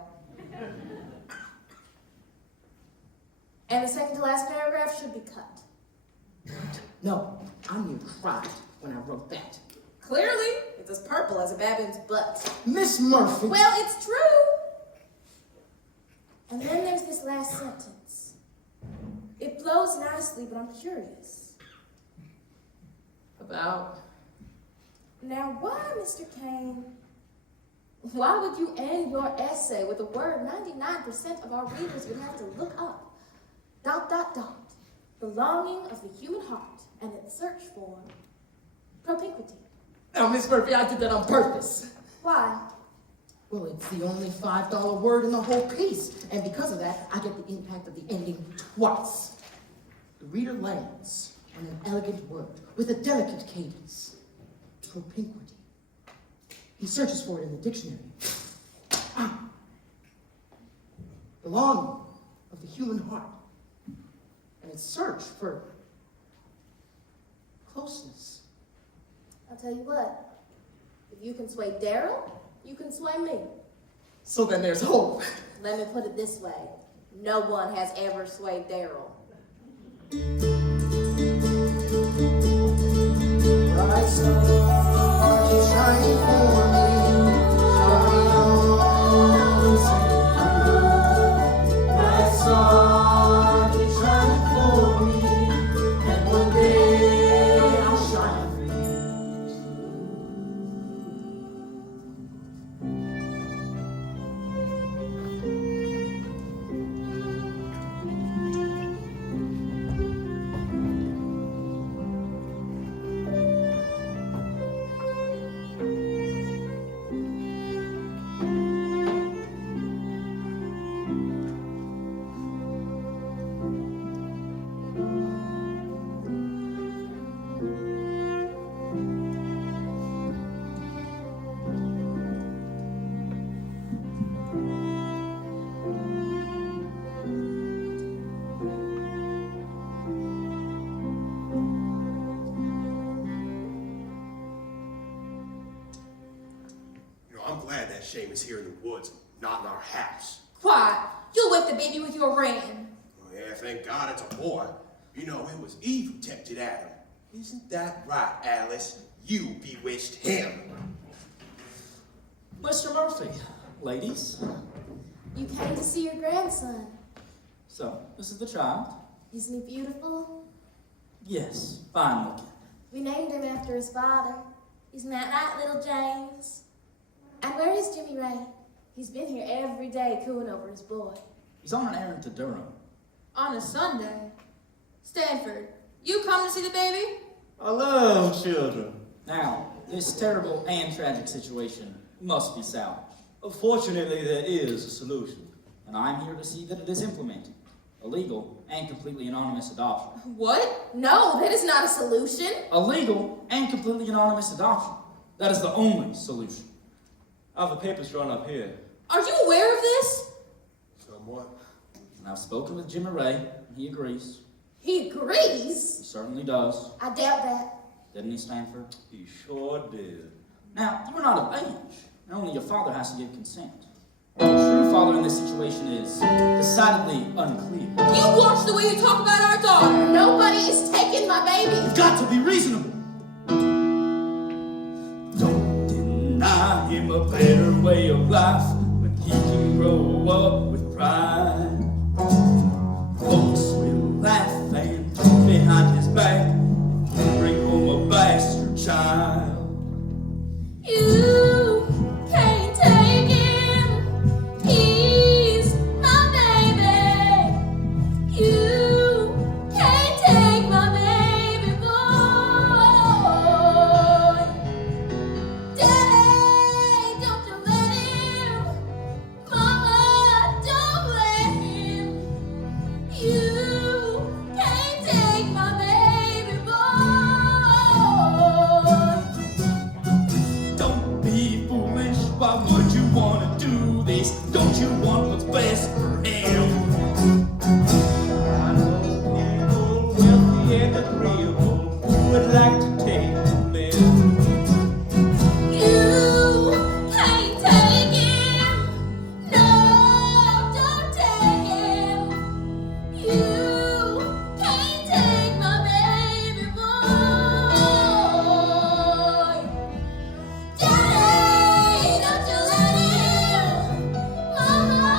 And the second to last paragraph should be cut. No, I knew cried when I wrote that. Clearly, it's as purple as a baboon's butt. Miss Murphy. Well, it's true. And then there's this last sentence. It flows nicely, but I'm curious. About? Now, why, Mr. Kane? Why would you end your essay with a word 99% of our readers would have to look up? ... The longing of the human heart and its search for propinquity. Oh, Miss Murphy, I did that on purpose. Why? Well, it's the only $5 word in the whole piece. And because of that, I get the impact of the ending twice. The reader lands on an elegant word with a delicate cadence. Propinquity. He searches for it in the dictionary. The longing of the human heart. And its search for closeness. I'll tell you what, if you can sway Daryl, you can sway me. So then there's hope. Let me put it this way, no one has ever swayed Daryl. Bright star, keep shining for me. Shine on and sing through. Bright star, keep shining for me. And one day I'll shine for you. I'm glad that shame is here in the woods, not in our house. Quiet. You'll wake the baby with your ring. Oh, yeah, thank God it's a boy. You know, it was Eve who tempted Adam. Isn't that right, Alice? You bewitched him. Mr. Murphy, ladies. You came to see your grandson. So, this is the child. Isn't he beautiful? Yes, fine looking. We named him after his father. Isn't that right, little James? And where is Jimmy Ray? He's been here every day cooing over his boy. He's on an errand to Durham. On a Sunday. Stanford, you come to see the baby? I love children. Now, this terrible and tragic situation must be salvaged. Fortunately, there is a solution. And I'm here to see that it is implemented. A legal and completely anonymous adoption. What? No, that is not a solution. A legal and completely anonymous adoption. That is the only solution. I have the papers drawn up here. Are you aware of this? Somewhat. And I've spoken with Jimmy Ray, and he agrees. He agrees. He certainly does. I doubt that. Didn't he, Stanford? He sure did. Now, you are not of age, and only your father has to give consent. The true father in this situation is decidedly unclear. You watch the way you talk about our daughter. Nobody is taking my baby. You've got to be reasonable. Don't deny him a better way of life when he can grow up with pride. Folks will laugh and talk behind his back if you bring home a bastard child. You can't take him. He's my baby. You can't take my baby boy. Daddy, don't you let him. Mama, don't let him. You can't take my baby boy. Don't be foolish, why would you want to do this? Don't you want what's best for him? I know people wealthy and agreeable who would like to take him in. You can't take him. No, don't take him. You can't take my baby boy. Daddy, don't you let him. Mama,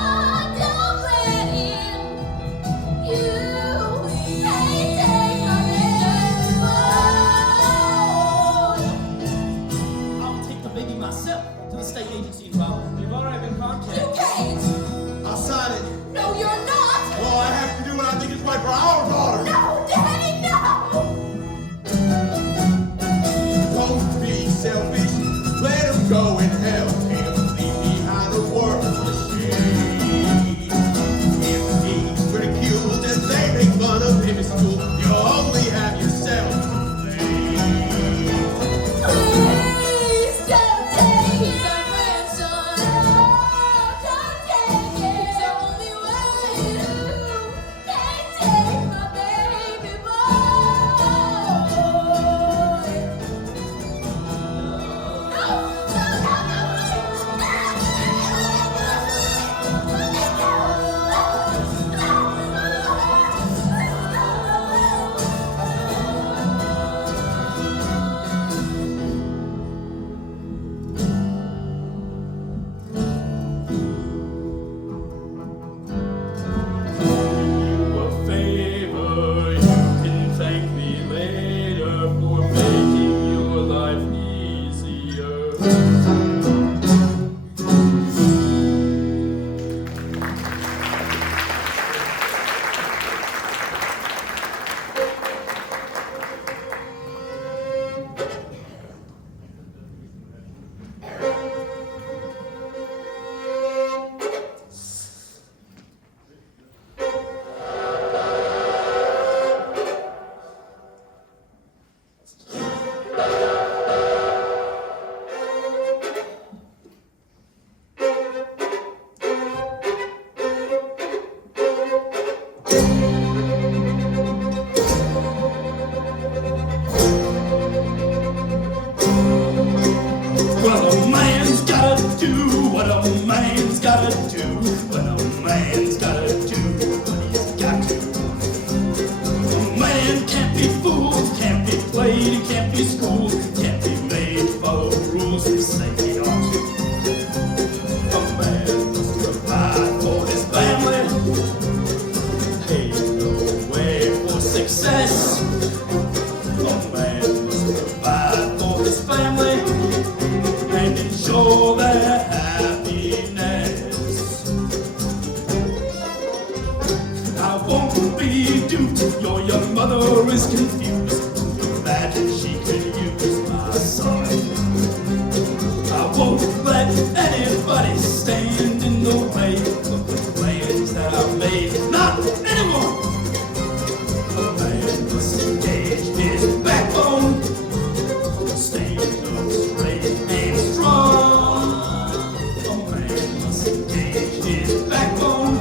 disengage his backbone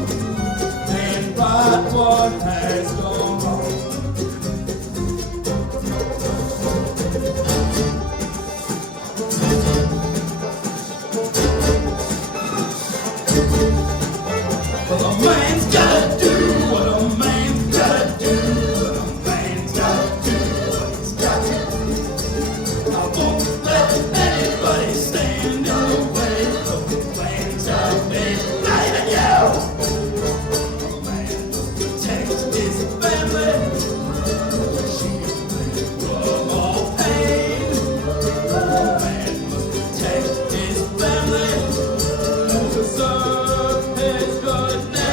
and right what has gone wrong. Well, a man's gotta do what a man's gotta do. What a man's gotta do what he's got to. I won't let anybody stand in the way of the plans I've made. Not even you! A man must protect his family, shield him from all pain. A man must protect his family and preserve his good name.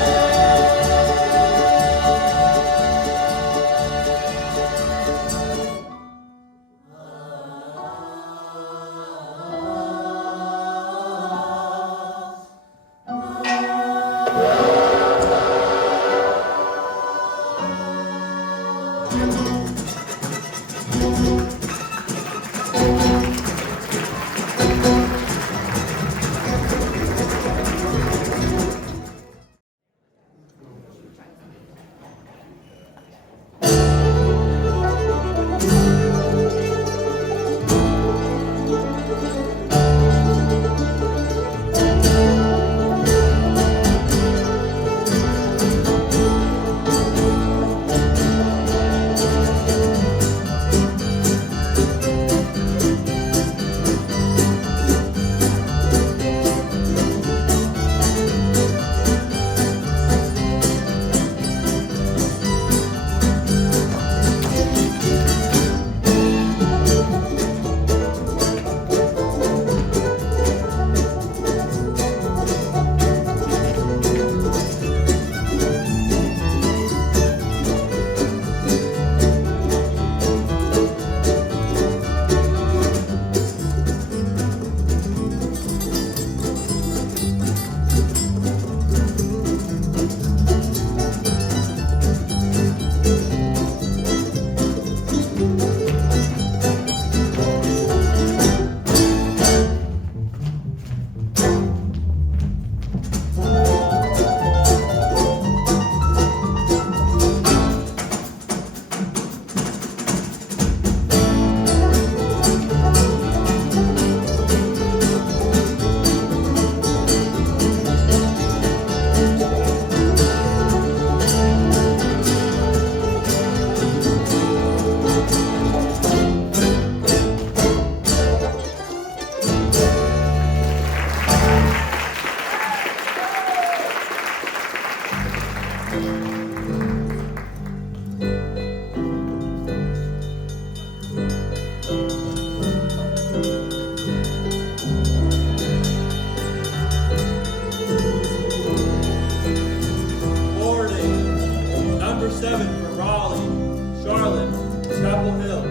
Number 7 for Raleigh, Charlotte, Chapel Hill.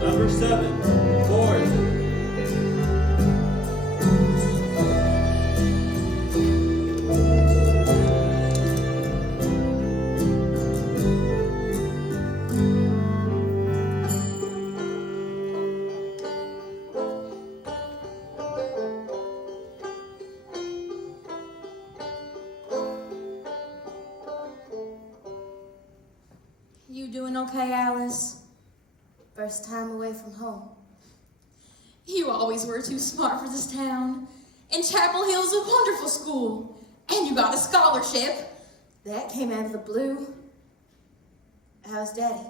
Number 7, Ford. You doing okay, Alice? First time away from home. You always were too smart for this town. And Chapel Hill's a wonderful school. And you got a scholarship. That came out of the blue. How's Daddy?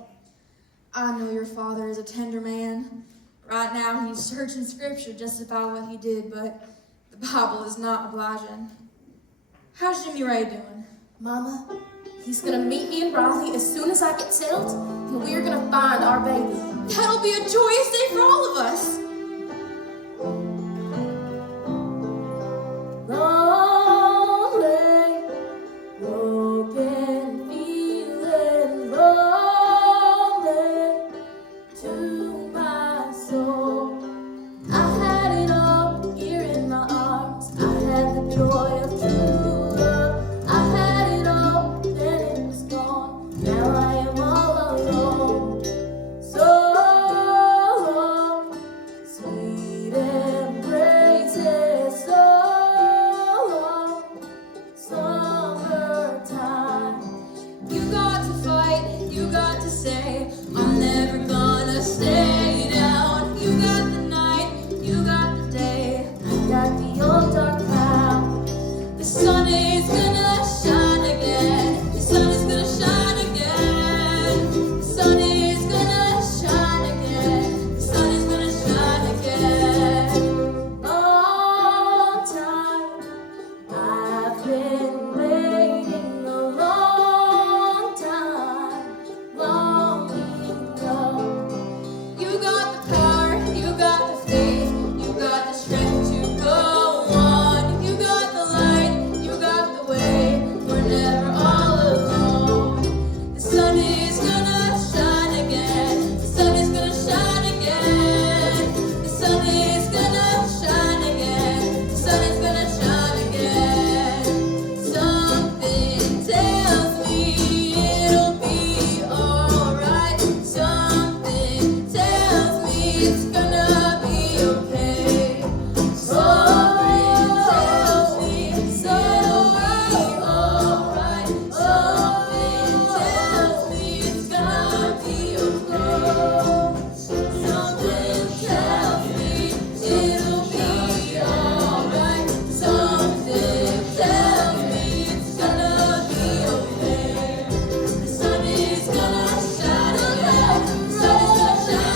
I know your father is a tender man. Right now he's searching scripture to justify what he did, but the Bible is not obliging. How's Jimmy Ray doing? Mama, he's gonna meet me in Raleigh as soon as I get settled, and we're gonna find our baby. That'll be a joyous day for all of us. Lonely, broken, feeling lonely to my soul. I had it all here in my arms. I had the joy of true love. I had it all, then it was gone. Now I am all alone. So been waiting a long time, long enough. You got the power, you got the faith, you got the strength to go on. You got the light, you got the way, we're never all alone. The sun is gonna shine again, the sun is gonna shine again. The sun is gonna shine again, the sun is gonna shine again. Something tells me it'll be alright. Something tells me it's gonna be okay. Something tells me it'll be alright. Something tells me it's gonna be okay. Something tells me it'll be alright. Something tells me it's gonna be okay. The sun is gonna shine again. The sun is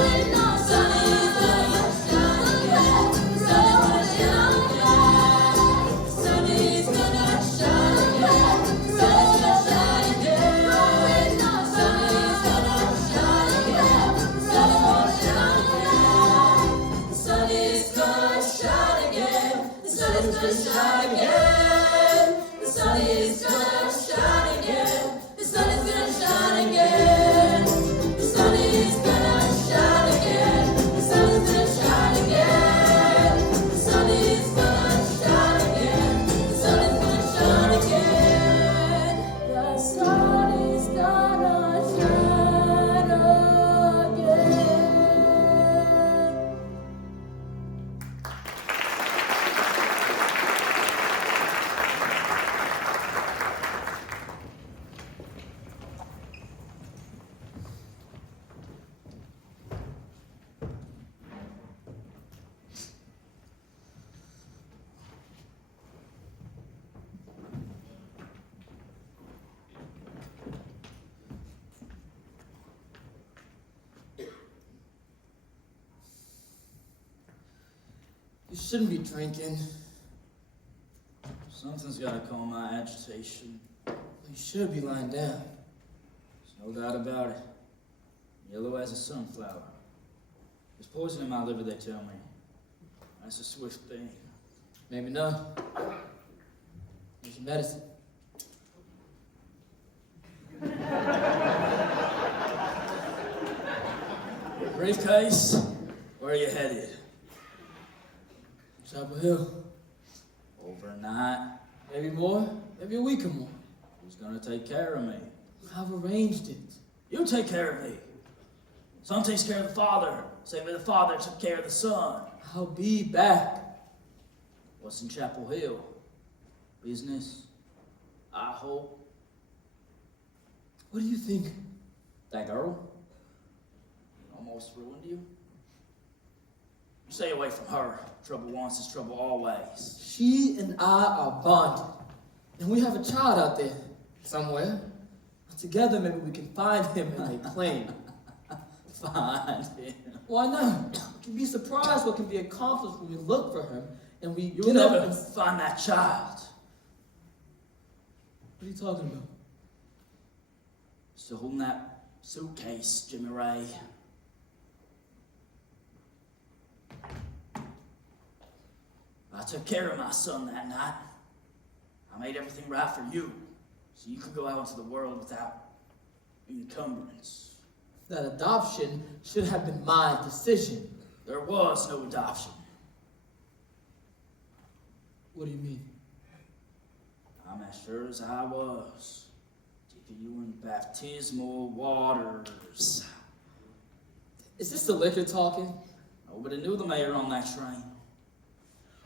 gonna shine again. The sun is gonna shine again. The sun is gonna shine again. The sun is gonna shine again. The sun is gonna shine again. The sun is gonna shine again. The sun is gonna shine again. The sun is gonna shine again. The sun is gonna shine again. The sun is gonna shine again. The sun is gonna shine again. The sun is gonna shine again. The sun is gonna shine again. The sun is gonna shine again. You shouldn't be drinking. Something's gotta calm my agitation. You should be lying down. There's no doubt about it. Yellow as a sunflower. There's poison in my liver, they tell me. That's a swift thing. Maybe not. Here's your medicine. Briefcase, where are you headed? Chapel Hill. Overnight. Maybe more, maybe a week or more. Who's gonna take care of me? I've arranged it. You take care of me. Son takes care of the father. Same way the father took care of the son. I'll be back. What's in Chapel Hill? Business? I hope. What do you think? That girl? Almost ruined you? You stay away from her. Trouble once is trouble always. She and I are bonded. And we have a child out there, somewhere. Together, maybe we can find him and lay claim. Find him. Why not? We can be surprised what can be accomplished when we look for him and we You'll get up never and... find that child. What are you talking about? Still holding that suitcase, Jimmy Ray. I took care of my son that night. I made everything right for you, so you could go out into the world without encumbrance. That adoption should have been my decision. There was no adoption. What do you mean? I'm as sure as I was. Dipping you in baptismal waters. Is this the liquor talking? Nobody knew the mayor on that train.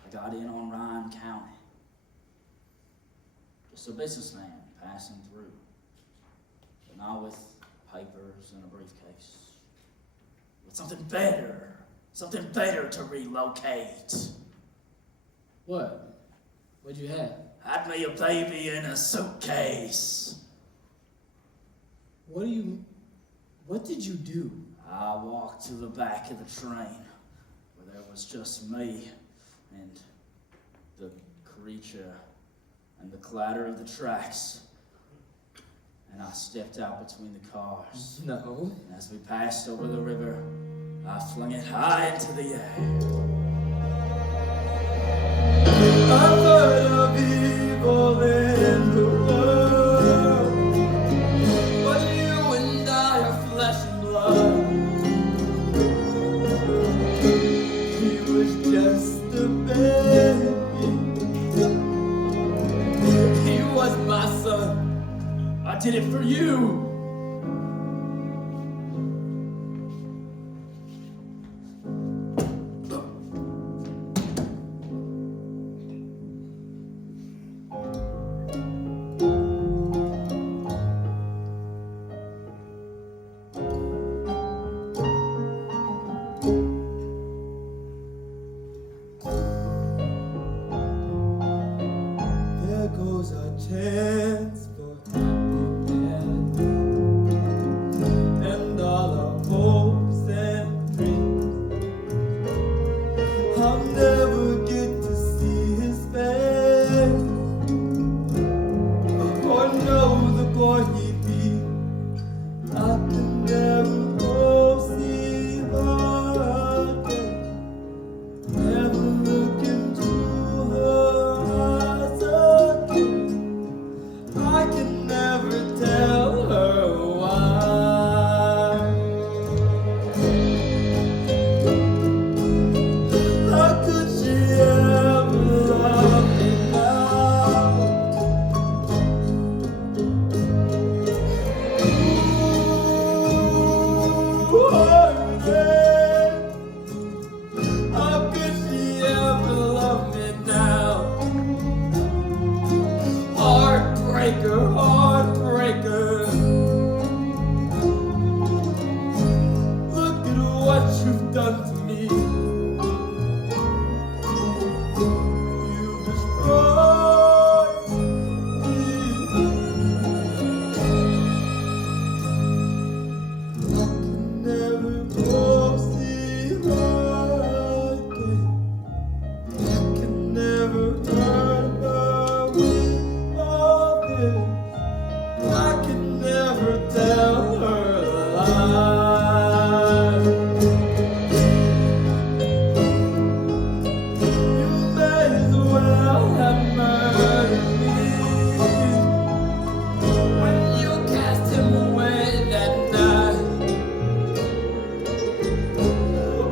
I got in on Ryan County. Just a businessman passing through. But not with papers and a briefcase. With something better to relocate. What? What'd you have? Had me a baby in a suitcase. What did you do? I walked to the back of the train where there was just me and the creature and the clatter of the tracks. And I stepped out between the cars. No. And as we passed over the river, I flung it high into the air. I've heard of evil in the world, But you and I are flesh and blood. he was just a baby. He was my son. I did it for you. There goes our chance for happiness, and all our hopes and dreams. I'll never get to see his face, or know the boy he'd be. I can never see her again, never look into her eyes again. I can never tell her why. How could she ever love me now? How could she ever love me now? Heartbreaker, heartbreaker. Look at what you've done to me. You destroyed me. I can never go see her again. I can never hurt her with all this. I can never tell her a lie. You may as well have murdered me when you cast him away that night.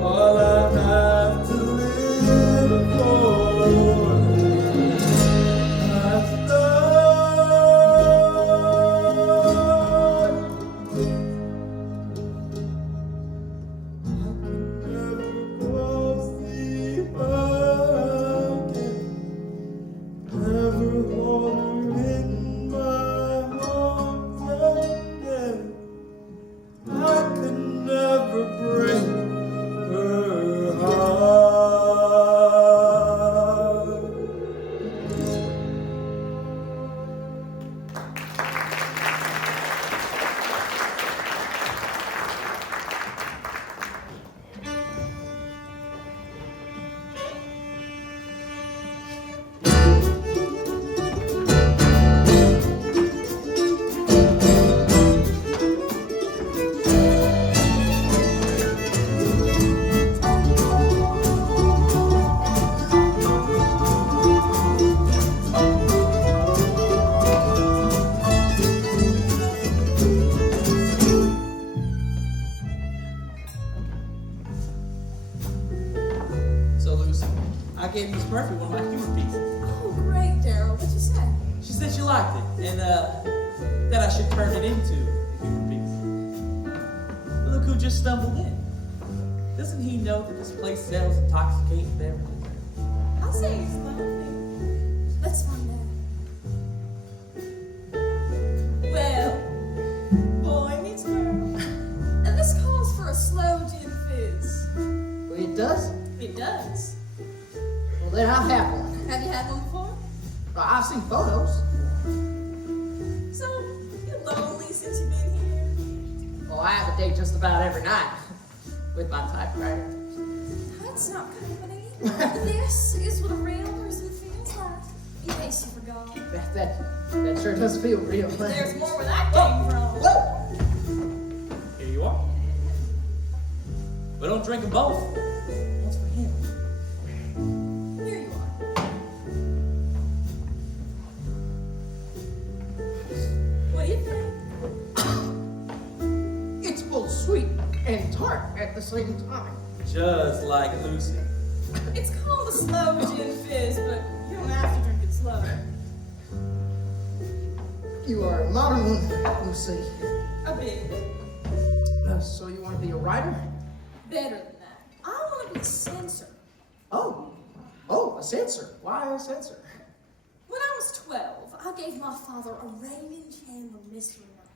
All I have to live for has died. I can never go see her again, never hold her in my arms again. I could never break her heart. So, Lucy, I gave Miss Murphy one of my humor pieces. Oh, great, Daryl. What'd you say? She said she liked it, and that I should turn it into a humor piece. But look who just stumbled in. Doesn't he know that this place sells intoxicating beverages? I'll say he's lovely. Let's find out. Well, boy meets girl. And this calls for a slow gin fizz. It does? It does. Well, then I'll have one. Have you had one before? Well, I've seen photos. So, you're lonely since you've been here? Well, I have a date just about every night with my typewriter. That's not company. This is what a real person feels like. That sure does feel real. There's more where that came from. Whoa! Here you are. But don't drink them both. What's for him? Here you are. What do you think? It's both sweet and tart at the same time. Just like Lucy. It's called a slow gin fizz, but you don't have to drink it slow. You are a modern one, Lucy. A bit. So you want to be a writer? Better than that. I want to be a censor. Oh, a censor. Why a censor? When I was 12, I gave my father a Raymond Chandler mystery novel.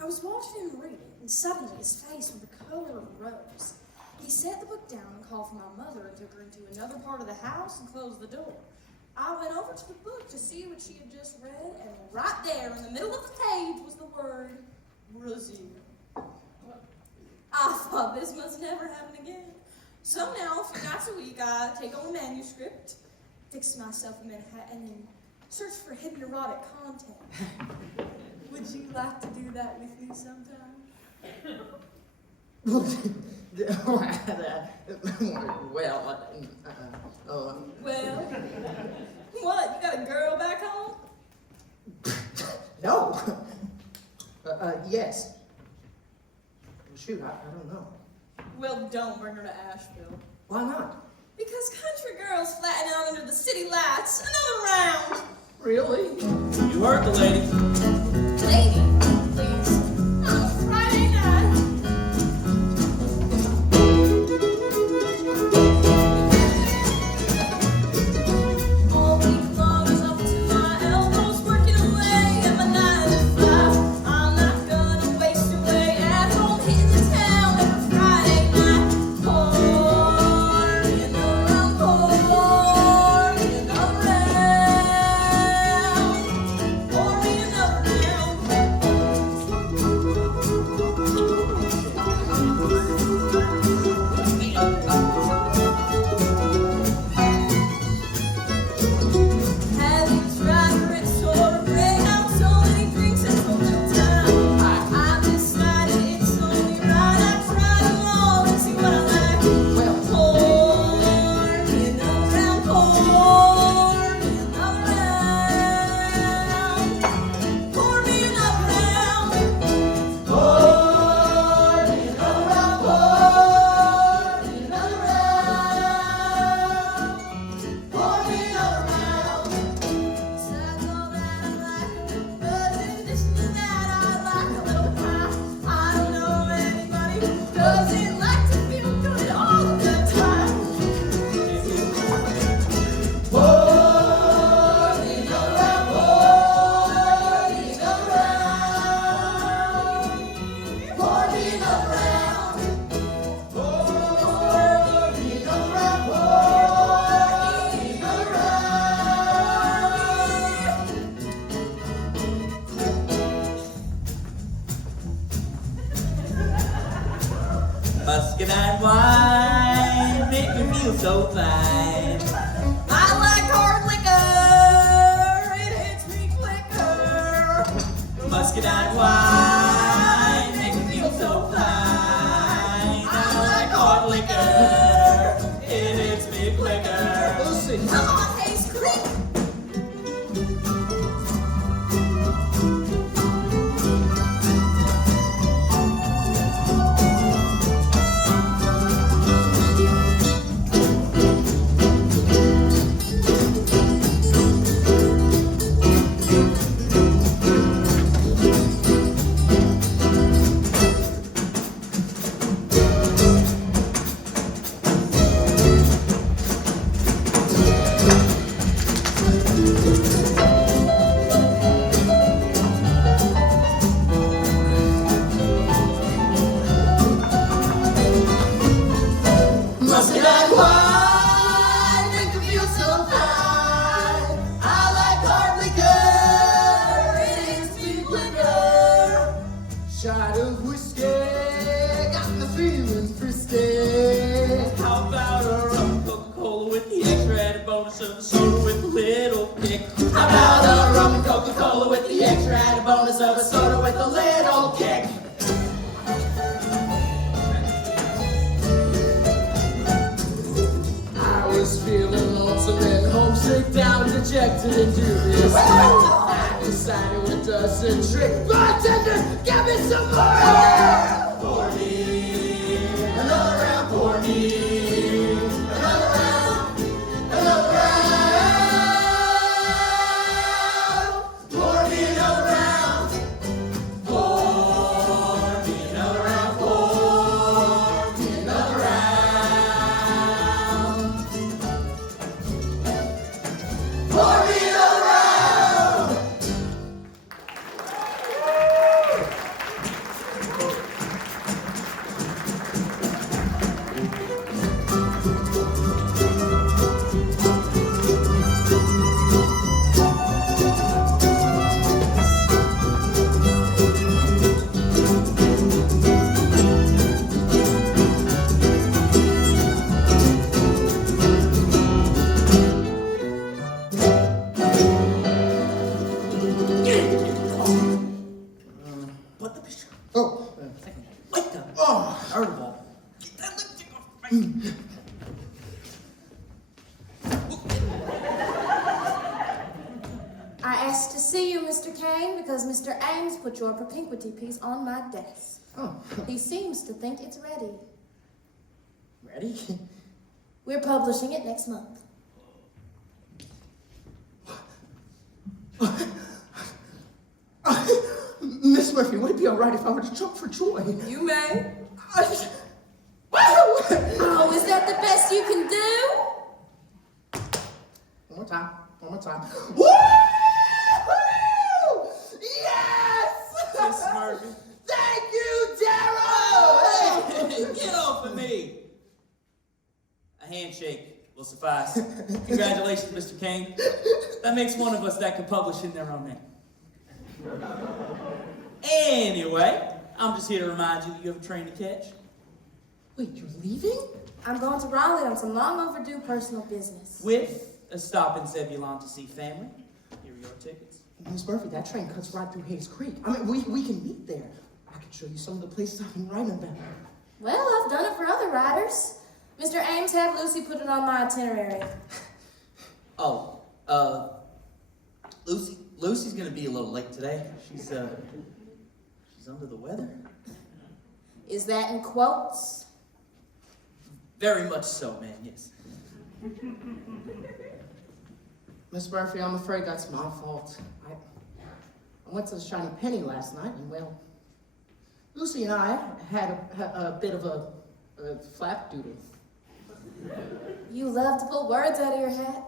I was watching him read it, and suddenly his face was the color of a rose. He set the book down and called for my mother and took her into another part of the house and closed the door. I went over to the book to see what she had just read, and right there in the middle of the page was the word Brazil. I thought this must never happen again. So now, a few nights a week, I take on a manuscript, fix myself a Manhattan, and then search for hidden erotic content. Would you like to do that with me sometime? Well, what, you got a girl back home? No. Yes. Shoot, I don't know. Well, don't bring her to Asheville. Why not? Because country girls flatten out under the city lights. Another round. Really? You heard the lady. Lady, please. On a Friday night. All week long is up to my elbows, working away at my 9 to 5. I'm not gonna waste away at home, hitting the town every Friday night. Pour me another round, pour me another round, pour me another Have you tried red soda greyhound? So many drinks and so little time. I've decided it's only right I try them all and see what I like. Well, pour me another round, pour me another round, pour me another round, pour me another round, pour me another round, pour me another round. Besides all that, I like a little buzz. In addition to that, I like a little pie. I don't know anybody who doesn't like to feel good all the time. Pour me another round, pour me another round, pour me another round, pour me another round, pour me another round. Muscadine wine make me feel so fine. I like hard liquor, it hits me quicker. Muscadine wine make me feel so fine. I like hard liquor, it hits me quicker. Lucy. Come on, Hayes, quick! Muscadine wine make you feel so fine. I like hard liquor, it hits me quicker. Shot of whiskey got me feeling frisky. How about a rum Coca-Cola with the extra added bonus of a soda with a little kick. How about a rum and Coca-Cola with the extra added bonus of a soda with a little kick? I was feeling lonesome and homesick, down, dejected, and dubious. I decided with us a trick. Bartender, give me some more! Pour me another round, pour me another round, another round. Pour me another round. Pour me another round, pour me another round. Pour me another round. What the bishop? Oh, Wake up. oh. Third of all, get that lipstick off my face. I asked to see you, Mr. Kane, because Mr. Ames put your propinquity piece on my desk. Oh, He seems to think it's ready. ready? We're publishing it next month. Miss Murphy, would it be all right if I were to jump for joy? You may. Woo! Oh, is that the best you can do? One more time. One more time. Woo! Yes! Miss Murphy. Thank you, Daryl! Hey, get off of me. A handshake will suffice. Congratulations, Mr. Kane. That makes one of us that can publish in their own name. Anyway, I'm just here to remind you that you have a train to catch. Wait, you're leaving? I'm going to Raleigh on some long overdue personal business. With a stop in Zebulon to see family. Here are your tickets. Miss Murphy, that train cuts right through Hayes Creek. I mean, we can meet there. I can show you some of the places I've been writing about. Well, I've done it for other writers. Mr. Ames, have Lucy put it on my itinerary. Oh, Lucy's gonna be a little late today. She's under the weather. Is that in quotes? Very much so, man, yes. Miss Murphy, I'm afraid that's my fault. I went to the Shiny Penny last night, and well, Lucy and I had a bit of a flapdoodle. You love to pull words out of your hat?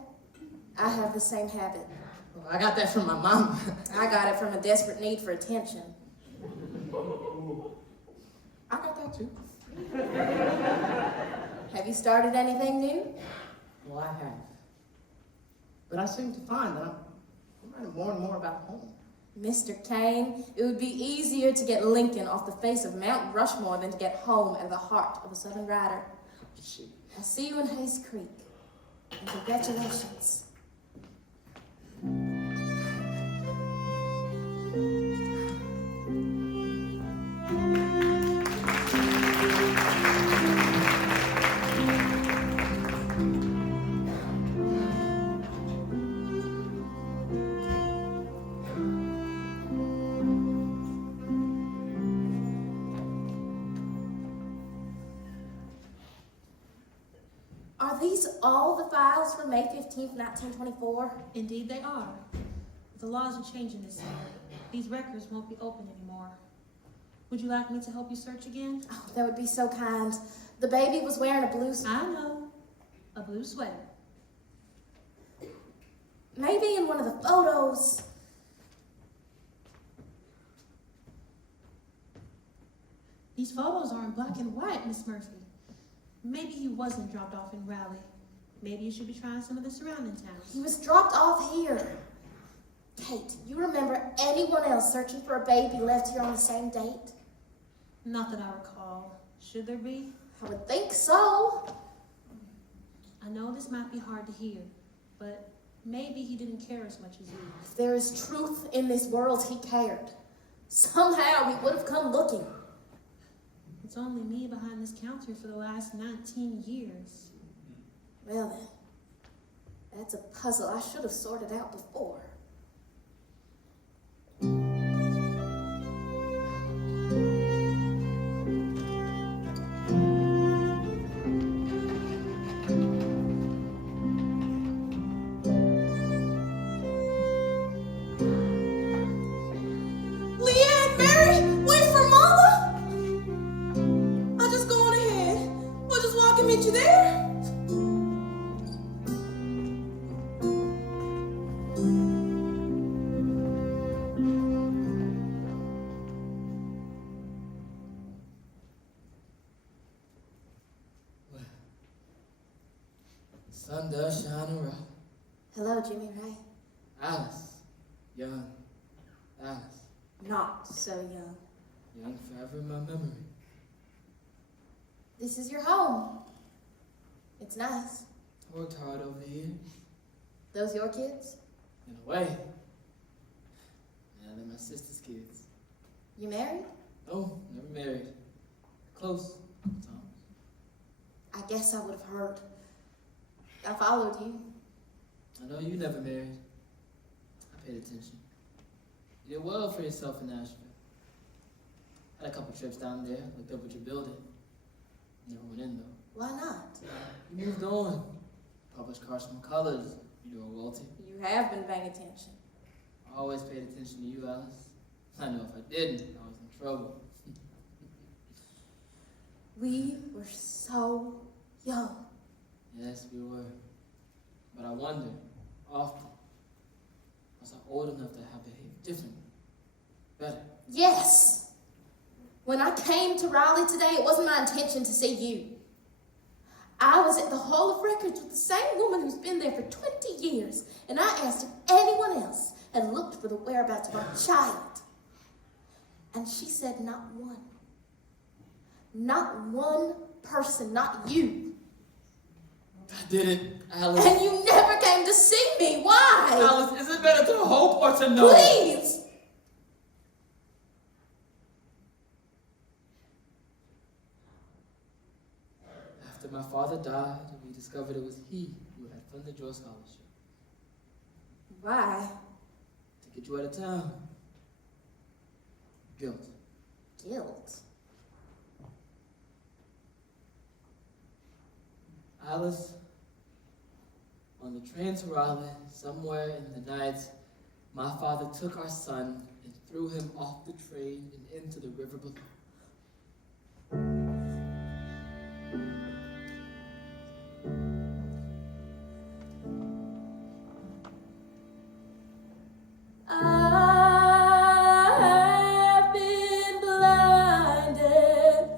I have the same habit. Well, I got that from my mom. I got it from a desperate need for attention. I got that too. Have you started anything new? Well, I have. But I seem to find that I'm writing more and more about home. Mr. Kane, it would be easier to get Lincoln off the face of Mount Rushmore than to get home at the heart of a Southern writer. I'll see you in Hayes Creek. And congratulations. Are these all the files from May 15th, 1924? Indeed they are. The laws are changing this year. These records won't be open anymore. Would you like me to help you search again? Oh, that would be so kind. The baby was wearing a blue I know. A blue sweater. Maybe in one of the photos. These photos are in black and white, Miss Murphy. Maybe he wasn't dropped off in Raleigh. Maybe you should be trying some of the surrounding towns. He was dropped off here. Kate, you remember anyone else searching for a baby left here on the same date? Not that I recall. Should there be? I would think so. I know this might be hard to hear, but Maybe he didn't care as much as you. If there is truth in this world, he cared. Somehow he would have come looking. It's only me behind this counter for the last 19 years. Well then, that's a puzzle I should have sorted out before. Leanne, Mary, wait for Mama! I'll just go on ahead. We'll just walk and meet you there. Sun does shine around. Hello, Jimmy Ray. Alice, young Alice, Not so young. young forever in my memory. This is your home. It's nice. I worked hard over the years, Those your kids? in a way. Yeah, they're my sister's kids. You married? Oh, never married. Close, Tom. I guess I would have heard. I followed you. I know you never married. I paid attention. You did well for yourself in Nashville. Had a couple trips down there, looked up at your building. Never went in though. Why not? You moved on. Published Carson Colors. You know royalty. You have been paying attention. I always paid attention to you, Alice. I know if I didn't, I was in trouble. We were so young. Yes, we were. But I wonder, often, was I old enough to have behaved differently? Better? Yes. When I came to Raleigh today, it wasn't my intention to see you. I was at the Hall of Records with the same woman who's been there for 20 years, and I asked if anyone else had looked for the whereabouts of our child. And she said not one. Not one person, not you. I didn't, Alice. And you never came to see me. Why? Alice, is it better to hope or to know? Please. After my father died, we discovered it was he who had funded your scholarship. Why? To get you out of town. Guilt. Guilt. Alice, on the train to Raleigh, somewhere in the night, my father took our son and threw him off the train and into the river below. I have been blinded.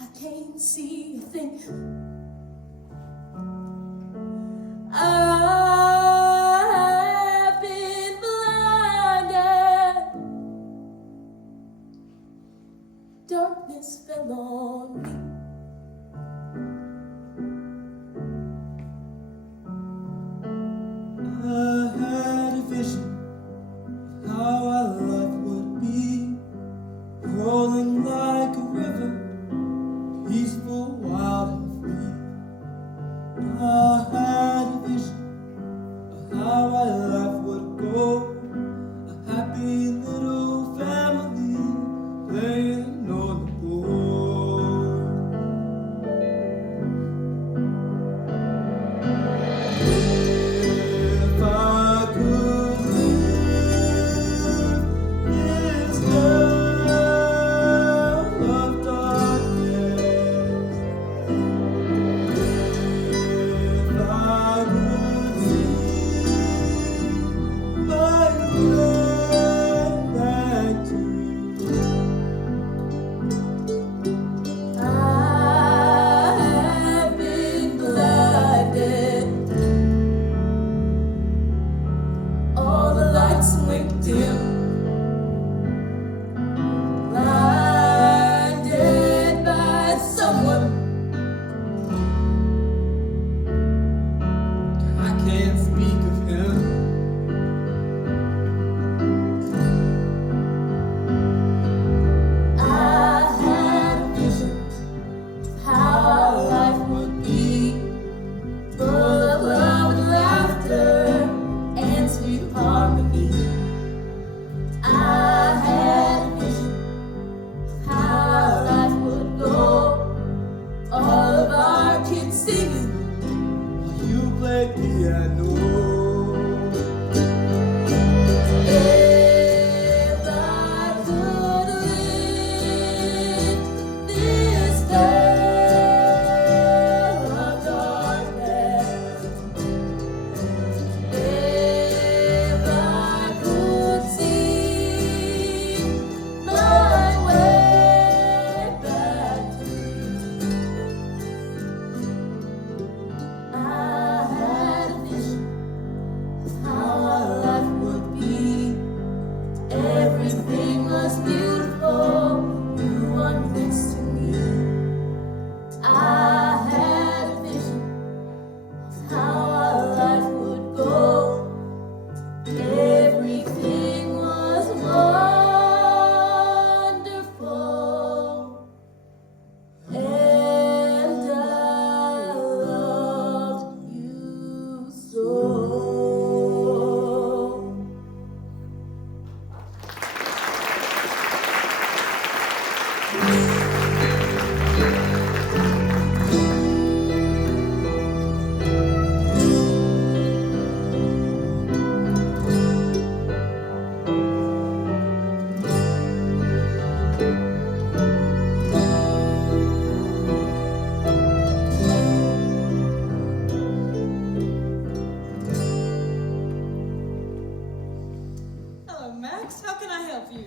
I can't see a thing. I have been blinded. Darkness fell on me. I had a vision of how our life would be, rolling like a river, peaceful, wild and free. I had a vision of how our life would go, a happy little family playing on the board. If I could live this world of darkness, if I could see my way back to you. I have been blinded. All the lights went dim. Blinded by someone I know. If I could live this day of darkness, if I could see my way back to you, I had a vision of how our life would be. Everything was beautiful, you were next to me. I had a vision of how our life would go. Everything was wonderful, and I loved you so. Hello, Max. How can I help you?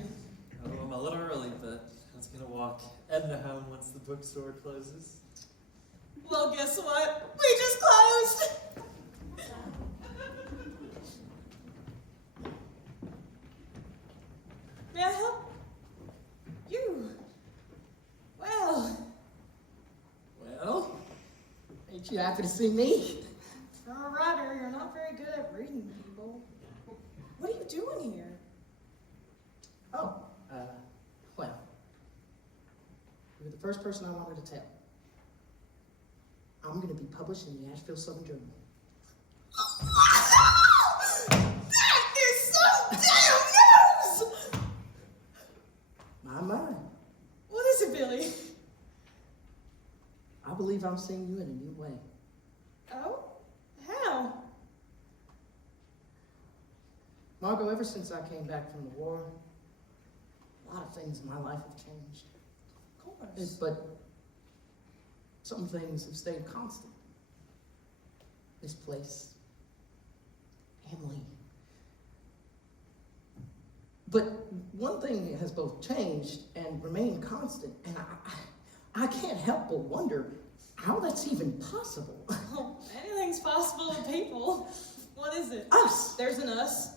Oh, I'm a little early, but I was gonna walk Edna home once the bookstore closes. Well, guess what? We just closed. May I help you? Well, Well, ain't you happy to see me? for a writer, you're not very good at reading people. What are you doing here? Oh, well, you're the first person I wanted to tell. I'm going to be published in the Asheville Southern Journal. That is some damn news! My. What is it, Billy? I believe I'm seeing you in a new way. Oh? How? Margot, ever since I came back from the war, a lot of things in my life have changed. Of course. But some things have stayed constant. This place, Emily. But one thing has both changed and remained constant, and I can't help but wonder how that's even possible. Oh, anything's possible with people. What is it? Us! There's an us.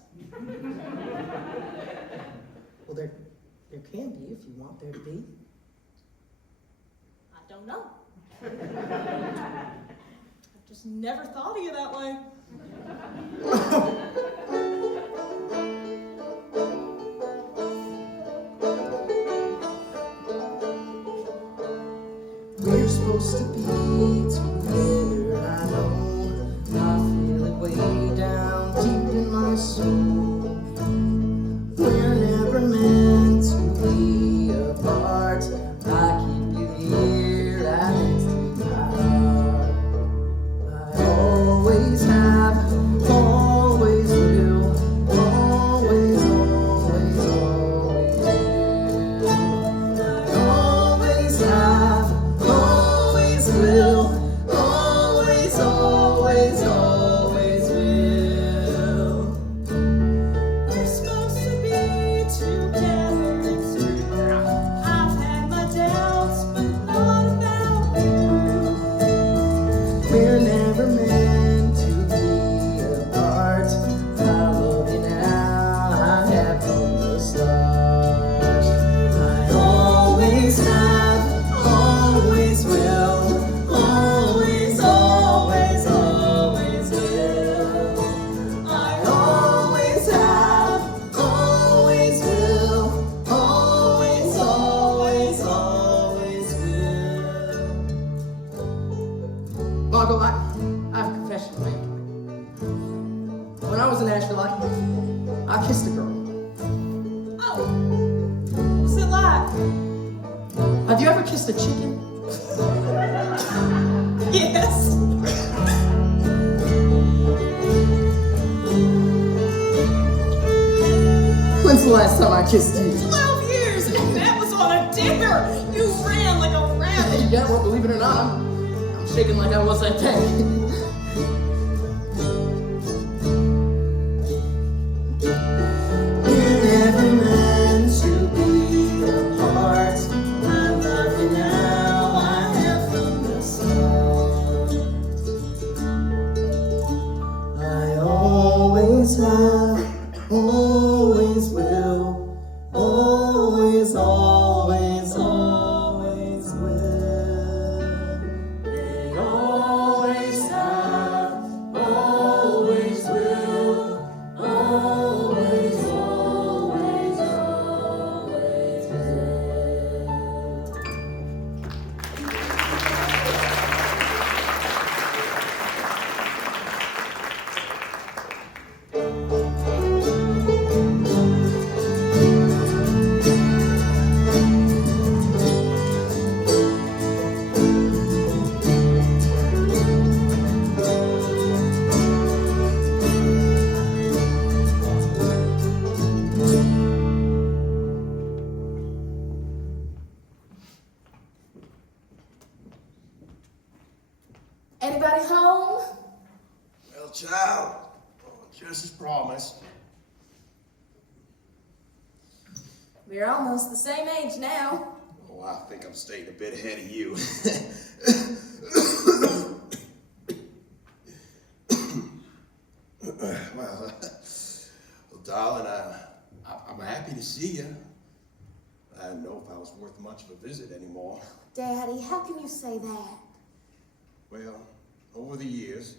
Well, there can be if you want there to be. I don't know. I've just never thought of you that way. We're supposed to be together, I know. I feel it way down deep in my soul. We're never meant to be apart. I keep you here right next to my heart. I always have, always will, always, always, always will. I always have, always will, always, always, always will. We're supposed to be together, it's true. I've had my doubts, but what about you? We're never meant to be apart. I love you now, I have from the start. I always have, always will, always, always, always will. I always have, always will, always, always, always will. Margot, I have a confession to make. When I was in Asheville, I kissed a girl. Oh, what's it like? Have you ever kissed a chicken? Yes. was the last time I kissed you? 12 years, and that was on a dare. You ran like a rabbit. Yeah, well, believe it or not, I'm shaking like I was that day. We're never meant to be apart. I love you now, I have from the start. I always have, always will, always, always, always will. They always have, always will, always, always, always will. Anybody home? Well, child, just as promised. We're almost the same age now. Oh, I think I'm staying a bit ahead of you. well, darling, I'm happy to see you. I didn't know if I was worth much of a visit anymore. Daddy, how can you say that? Well, over the years,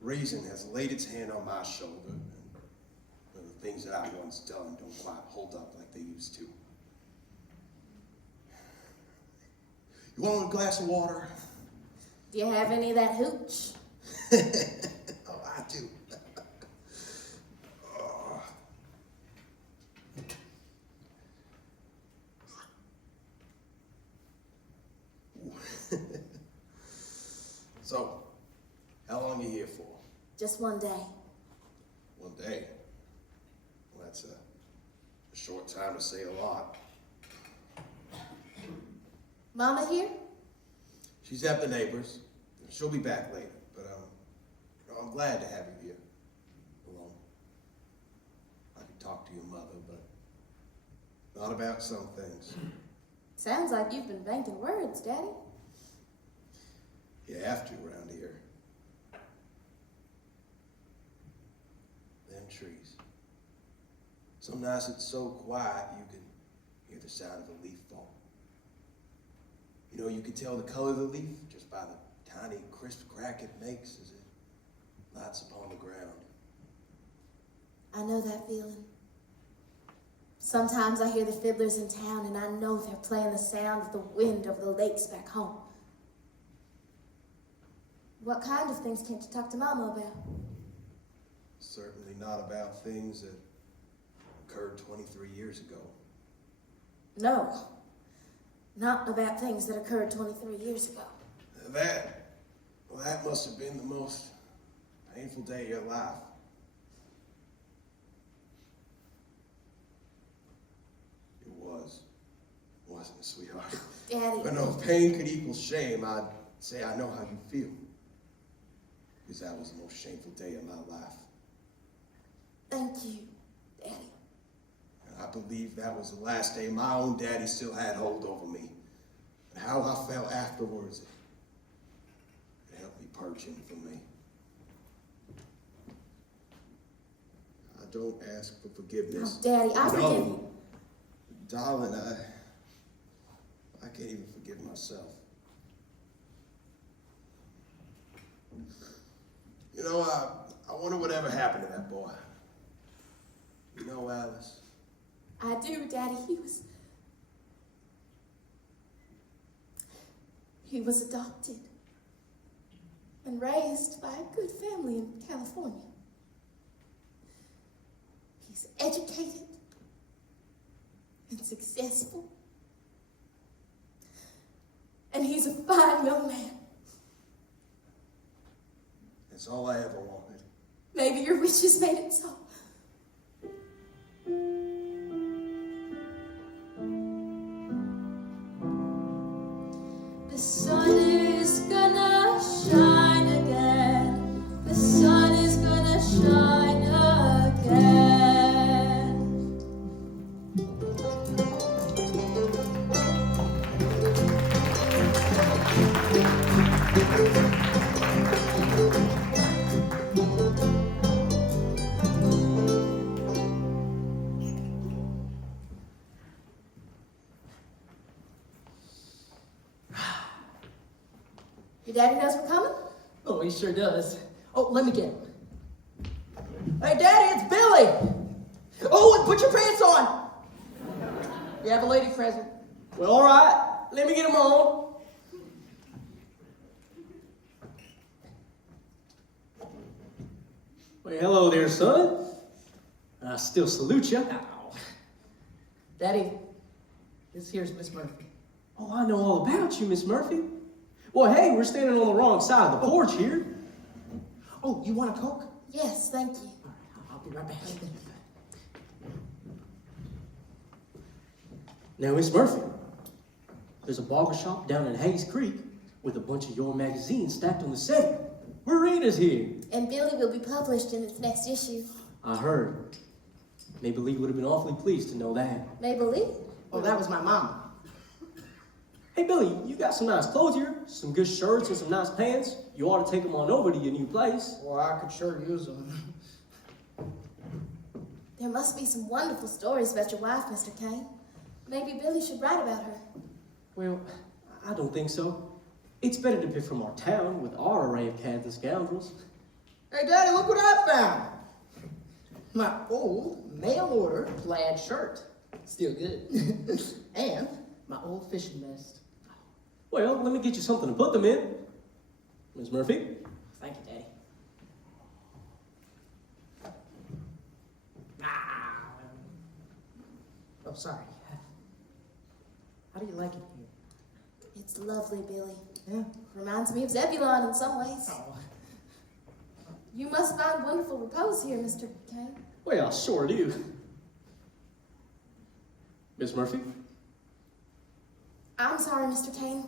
reason has laid its hand on my shoulder, and the things that I once done don't quite hold up like they used to. You want a glass of water? Do you have any of that hooch? Oh, I do. Oh. So, how long are you here for? Just one day. One day. Well, that's a short time to say a lot. Mama here? She's at the neighbors. She'll be back later, but I'm glad to have you here alone. I could talk to your mother, but not about some things. Sounds like you've been banking words, Daddy. You have to around here. Them trees. Some nights it's so quiet you can hear the sound of a leaf fall. You know, you can tell the color of the leaf just by the tiny crisp crack it makes as it lights upon the ground. I know that feeling. Sometimes I hear the fiddlers in town and I know they're playing the sound of the wind over the lakes back home. What kind of things can't you talk to Mama about? Certainly not about things that occurred 23 years ago. No, not about things that occurred 23 years ago. That must have been the most painful day of your life. It was, wasn't it, sweetheart? Daddy. But no, if pain could equal shame, I'd say I know how you feel. Because that was the most shameful day of my life. Thank you, Daddy. And I believe that was the last day my own daddy still had hold over me. And how I felt afterwards, it helped me purge him from me. I don't ask for forgiveness. Oh, Daddy, I forgive No. you. Darling, I can't even forgive myself. You know, I wonder whatever happened to that boy. You know, Alice? I do, Daddy. He was adopted and raised by a good family in California. He's educated and successful. And he's a fine young man. That's all I ever wanted. Maybe your wishes made it so. Your daddy knows we're coming? Oh, he sure does. Oh, let me get him. Hey, Daddy, it's Billy. Oh, and put your pants on. You have a lady present. Well, all right. Let me get him on. Well, hello there, son. I still salute you. Daddy, this here's Miss Murphy. Oh, I know all about you, Miss Murphy. Well, hey, we're standing on the wrong side of the porch here. Oh, you want a Coke? Yes, thank you. All right, I'll be right back. Now, Miss Murphy, there's a barber shop down in Hayes Creek with a bunch of your magazines stacked on the setting. We're readers here. And Billy will be published in its next issue. I heard. Maybelline would have been awfully pleased to know that. Maybelline? Oh, that was my mama. Hey, Billy, you got some nice clothes here, some good shirts and some nice pants. You ought to take them on over to your new place. Well, I could sure use them. There must be some wonderful stories about your wife, Mr. Kane. Maybe Billy should write about her. Well, I don't think so. It's better to pick from our town with our array of cats and scoundrels. Hey, Daddy, look what I found. My old mail-order plaid shirt. Still good. And my old fishing vest. Well, let me get you something to put them in. Miss Murphy? Thank you, Daddy. Oh, sorry. How do you like it here? It's lovely, Billy. Yeah. Reminds me of Zebulon in some ways. Oh. You must find wonderful repose here, Mr. Kane. Well, I sure do. Miss Murphy? I'm sorry, Mr. Kane.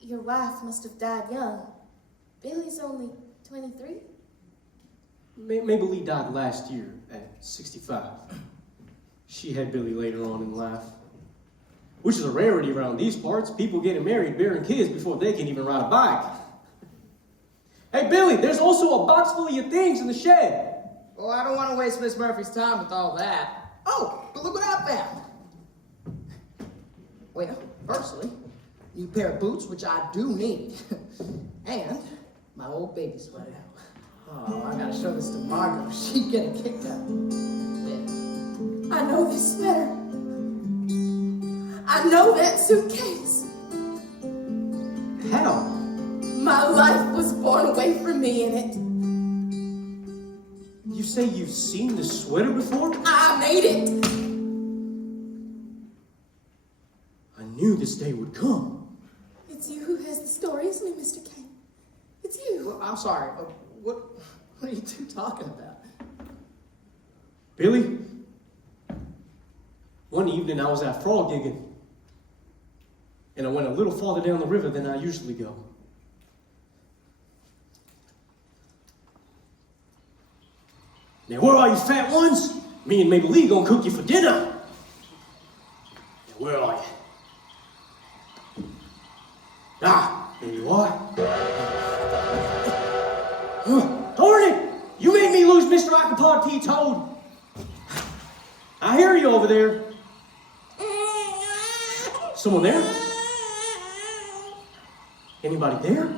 Your wife must have died young. Billy's only 23. Maybelline died last year at 65. She had Billy later on in life, which is a rarity around these parts. People getting married, bearing kids before they can even ride a bike. Hey, Billy, there's also a box full of your things in the shed. Oh, I don't want to waste Miss Murphy's time with all that. Oh, but look what I found. Well, firstly, new pair of boots, which I do need. And my old baby sweater. Oh, I gotta show this to Margot. She'd get a kick out. Yeah. I know this sweater. I know that suitcase. How? My life was born away from me in it. You say you've seen the sweater before? I made it. I knew this day would come. It's you who has the story, isn't it, Mr. Kane? It's you. Well, I'm sorry. What are you two talking about? Billy, one evening I was out frog gigging, and I went a little farther down the river than I usually go. Now, where are you fat ones? Me and Maybelline gonna cook you for dinner. Now, where are you? Ah, there you are. Darn it! You made me lose Mr. Octopod P. Toad. I hear you over there. Someone there? Anybody there?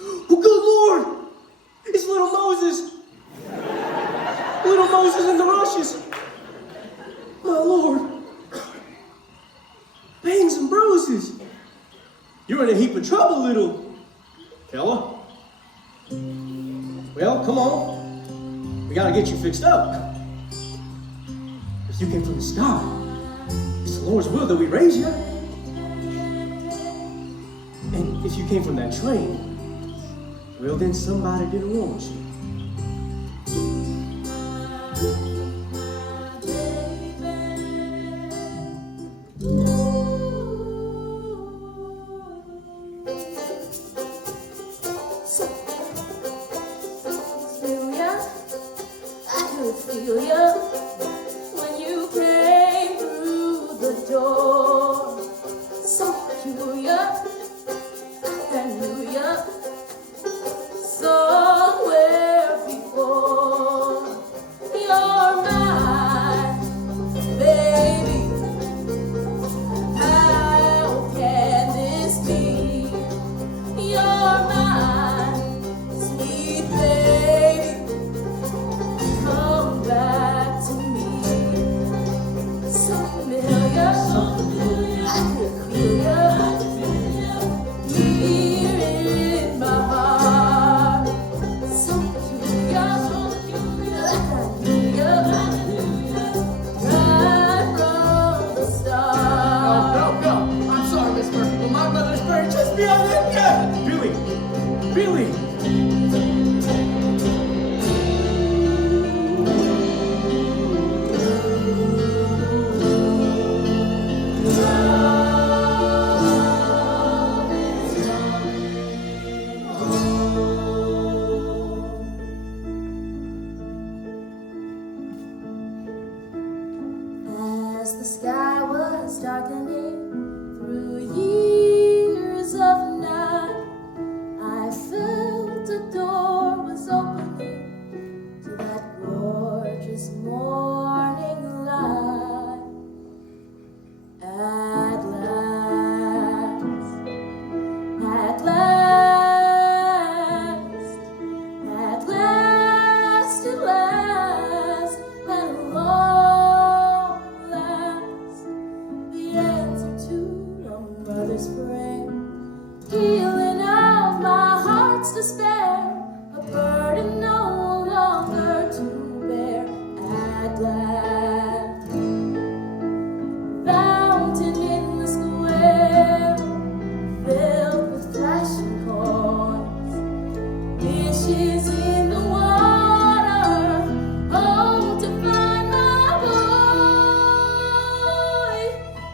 Oh, good Lord! It's little Moses! Little Moses in the rushes! My Lord! Bangs and bruises! You're in a heap of trouble, little fella. Well, come on. We gotta get you fixed up. If you came from the sky, it's the Lord's will that we raise you. And if you came from that train, well, then somebody didn't want you. Feel ya, I could feel ya when you came through the door. So peculiar, I knew ya somewhere before. You're mine, baby. I Billy! As the sky was darkening through years of night, I felt a door was opening to that gorgeous morning light. At last, at last, at last, at last, at long last, the answer to a mother's prayer, healing of my heart's despair, a burden no longer to bear. At last, fountain in the square, filled with flashing coins, dishes in the water, oh, to find my boy.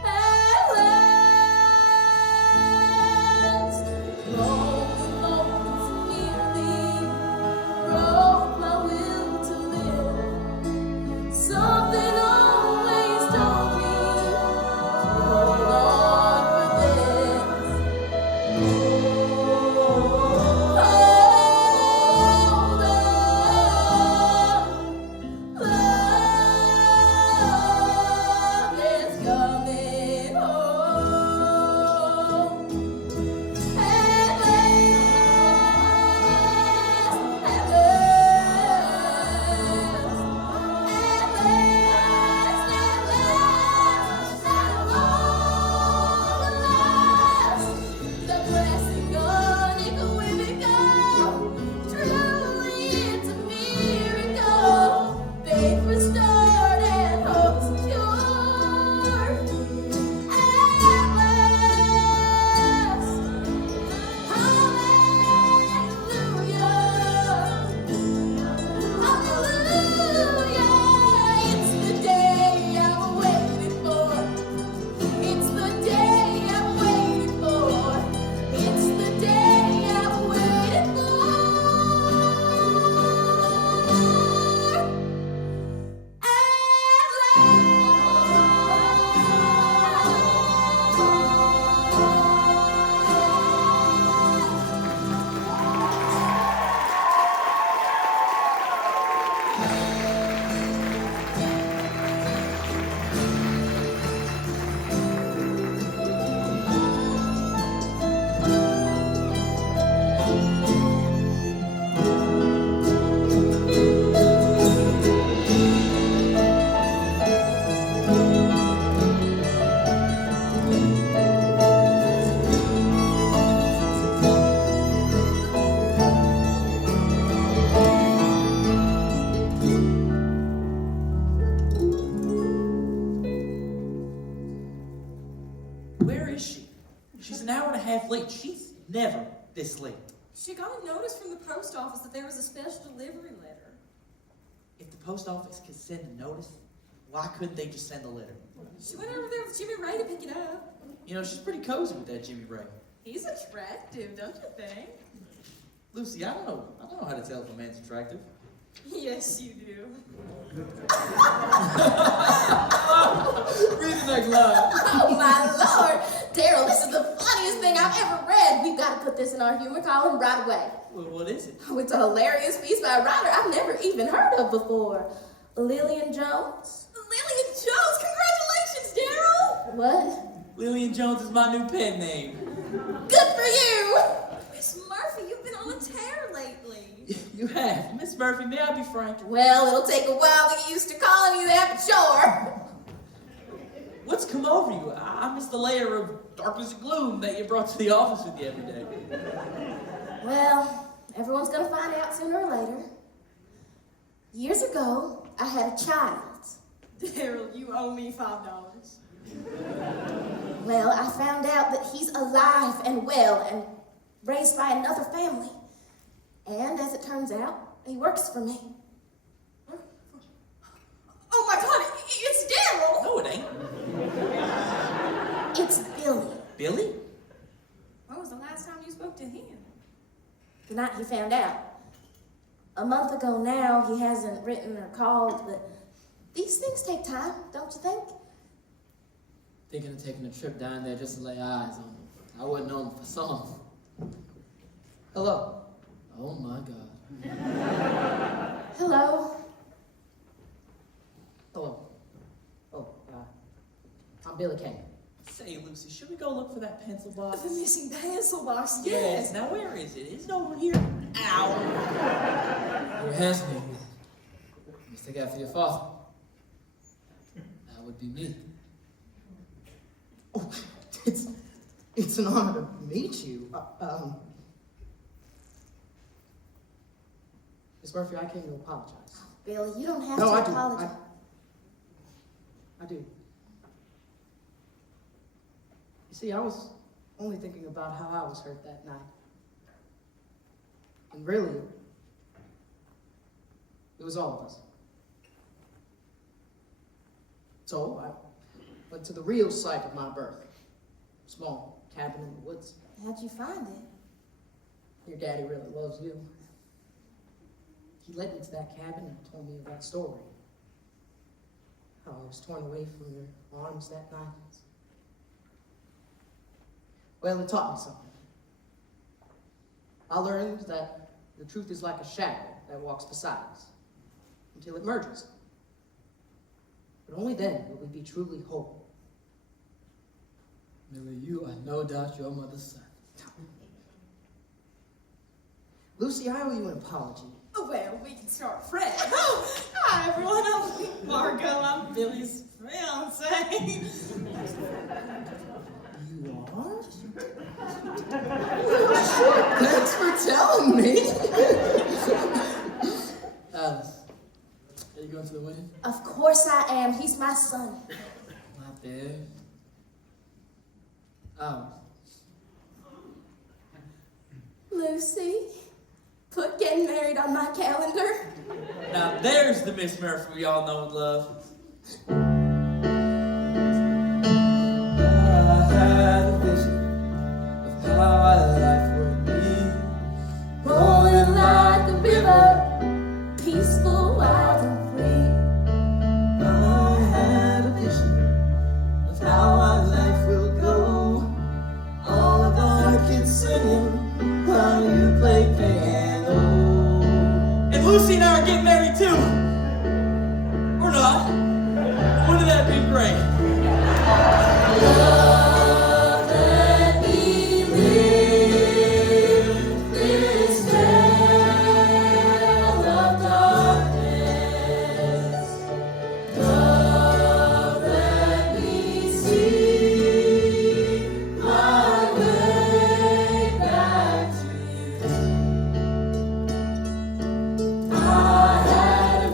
At last, lonely moments nearly broke my will to live. Something always told me, hold on for this. Hold on, love is coming home. At last, at last, the blessing unequivocal, truly it's a miracle, faith restored and hope secured. At last, hallelujah, hallelujah, it's the day I've waited for. It's the day I've waited for. It's the day I've waited for. Where is she? She's an hour and a half late. She's never this late. She got a notice from the post office that there was a special delivery letter. If the post office could send a notice, why couldn't they just send a letter? She went over there with Jimmy Ray to pick it up. You know, she's pretty cozy with that Jimmy Ray. He's attractive, don't you think? Lucy, I don't know how to tell if a man's attractive. Yes, you do. Read the next line. Oh my Lord, Daryl, this is the funniest thing I've ever read. We've got to put this in our humor column right away. Well, what is it? Oh, it's a hilarious piece by a writer I've never even heard of before. Lillian Jones. Lillian Jones, congratulations, Daryl! What? Lillian Jones is my new pen name. Good for you! Miss Murphy, you've been on a tear lately. You have. Miss Murphy, may I be frank? Well, it'll take a while to get used to calling you that, but sure. What's come over you? I miss the layer of darkness and gloom that you brought to the office with you every day. Well, everyone's gonna find out sooner or later. Years ago, I had a child. Daryl, you owe me $5. Well, I found out that he's alive and well and raised by another family. And as it turns out, he works for me. Oh my God, it's Daryl! No, it ain't. It's Billy. Billy? When was the last time you spoke to him? The night he found out. A month ago now, he hasn't written or called, but these things take time, don't you think? Thinking of taking a trip down there just to lay eyes on him. I wouldn't know him for some. Hello. Oh my God. Hello. Hello. Oh, I'm Billy Kane. Say, Lucy, should we go look for that pencil box? The missing pencil box, Yes. Now where is it? Is it over here? Ow. You're handsome. You stick out for your father. That would be me. Oh, it's an honor to meet you. Miss Murphy, I came to apologize. Billy, you don't have No, to I do. apologize. I do. You see, I was only thinking about how I was hurt that night. And really, it was all of us. So I went to the real site of my birth. Small cabin in the woods. How'd you find it? Your daddy really loves you. He led me to that cabin and told me that story. How I was torn away from your arms that night. Well, it taught me something. I learned that the truth is like a shadow that walks beside us until it merges. But only then will we be truly whole. Millie, you are no doubt your mother's son. Lucy, I owe you an apology. Oh, well, we can start fresh. Oh, hi, everyone. I'm Margot. I'm Billy's fiance. You are? Thanks for telling me. Alice, are you going to the wedding? Of course I am. He's my son. Not there. Oh. Lucy, put getting married on my calendar. Now there's the Miss Murphy we all know and love. I had a vision of how our life would be. Rolling like a river, peaceful, wild and free. I had a vision of how our life will go. All of our kids singing while you play piano. And Lucy and I are getting married too. Or not. Wouldn't that be great? Love, let me live this tale of darkness. Love, let me see my way back to you. I had a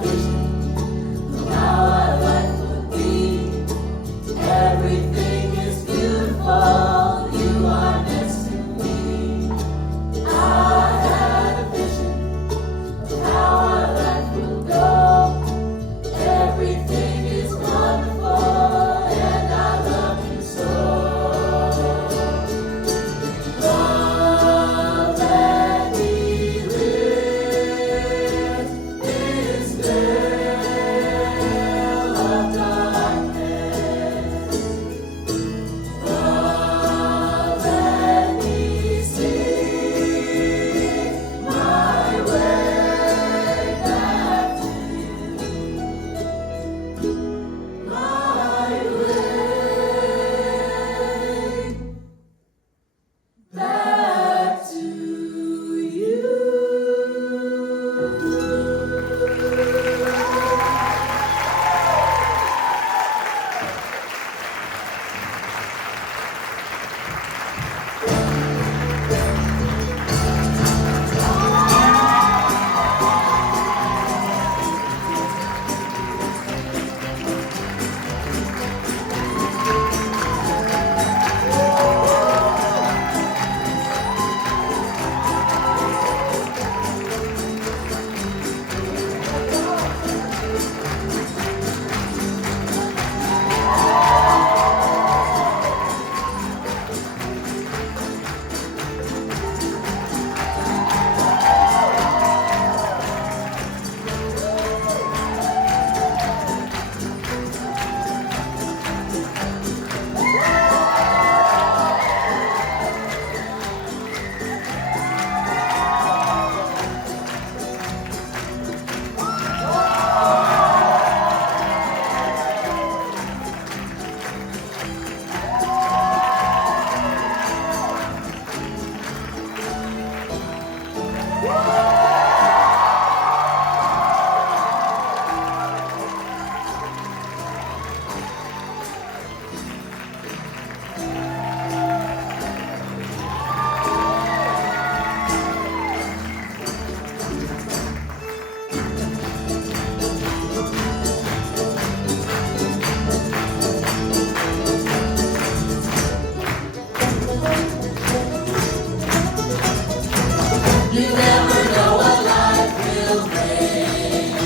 You never know what life will bring.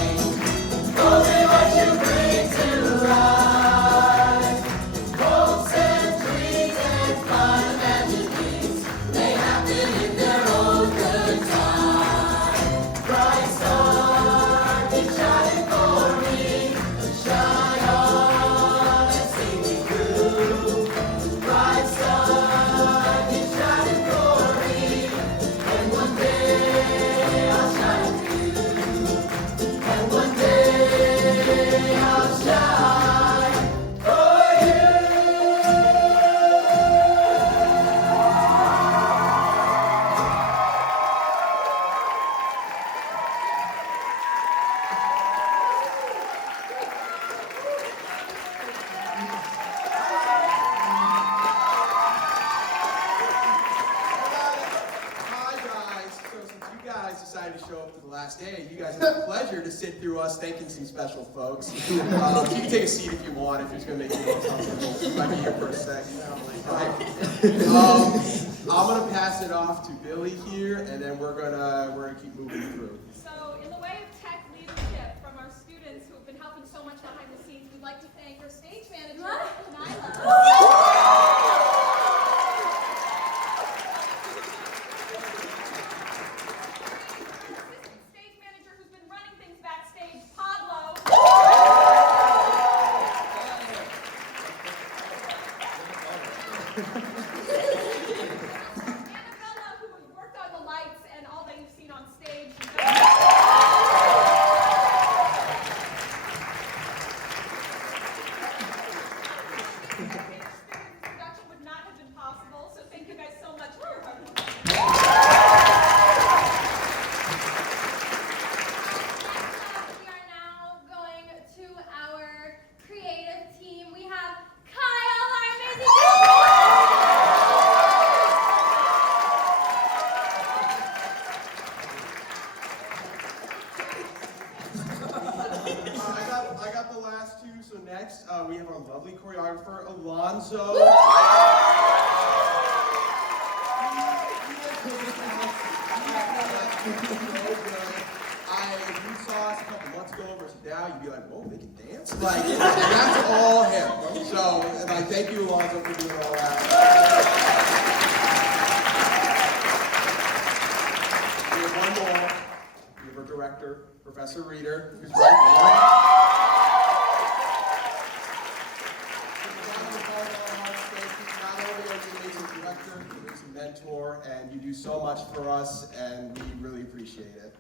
Only what you bring to life. Hopes and dreams and fun imaginings, they happen in their own good time. Bright star, keep shining for me. Shine on and see me through. Bright star, keep shining for me. And one day I'll shine too. And one day I'll shine for you. Hi guys. So since you guys decided to show up for the last day, you guys have the pleasure to sit through us thanking some special folks. You can take a seat if you want, if it's going to make you more comfortable. You might be here for a second. I'm going to pass it off to Billy here, and then we're gonna keep moving through. So, in the way of tech leadership from our students who have been helping so much behind the scenes, we'd like to thank our stage manager, Nyla. Assistant stage manager who's been running things backstage, Pablo. Annabella, who has worked on the lights and all that you've seen on stage. Production would not have been possible, so thank you guys so much for your hard work. We are now going to our creative team. We have Kyle, our amazing I got the last two, so next we have our lovely choreographer, Alonzo. If you saw us a couple months ago versus now, you'd be like, whoa, they can dance? Like, and that's all him. So, like, thank you, Alonzo, for doing all that. We have one more. We have our director, Professor Reader, who's right there. Not only are you an amazing director, you're an amazing mentor, and you do so much for us, and we really appreciate it.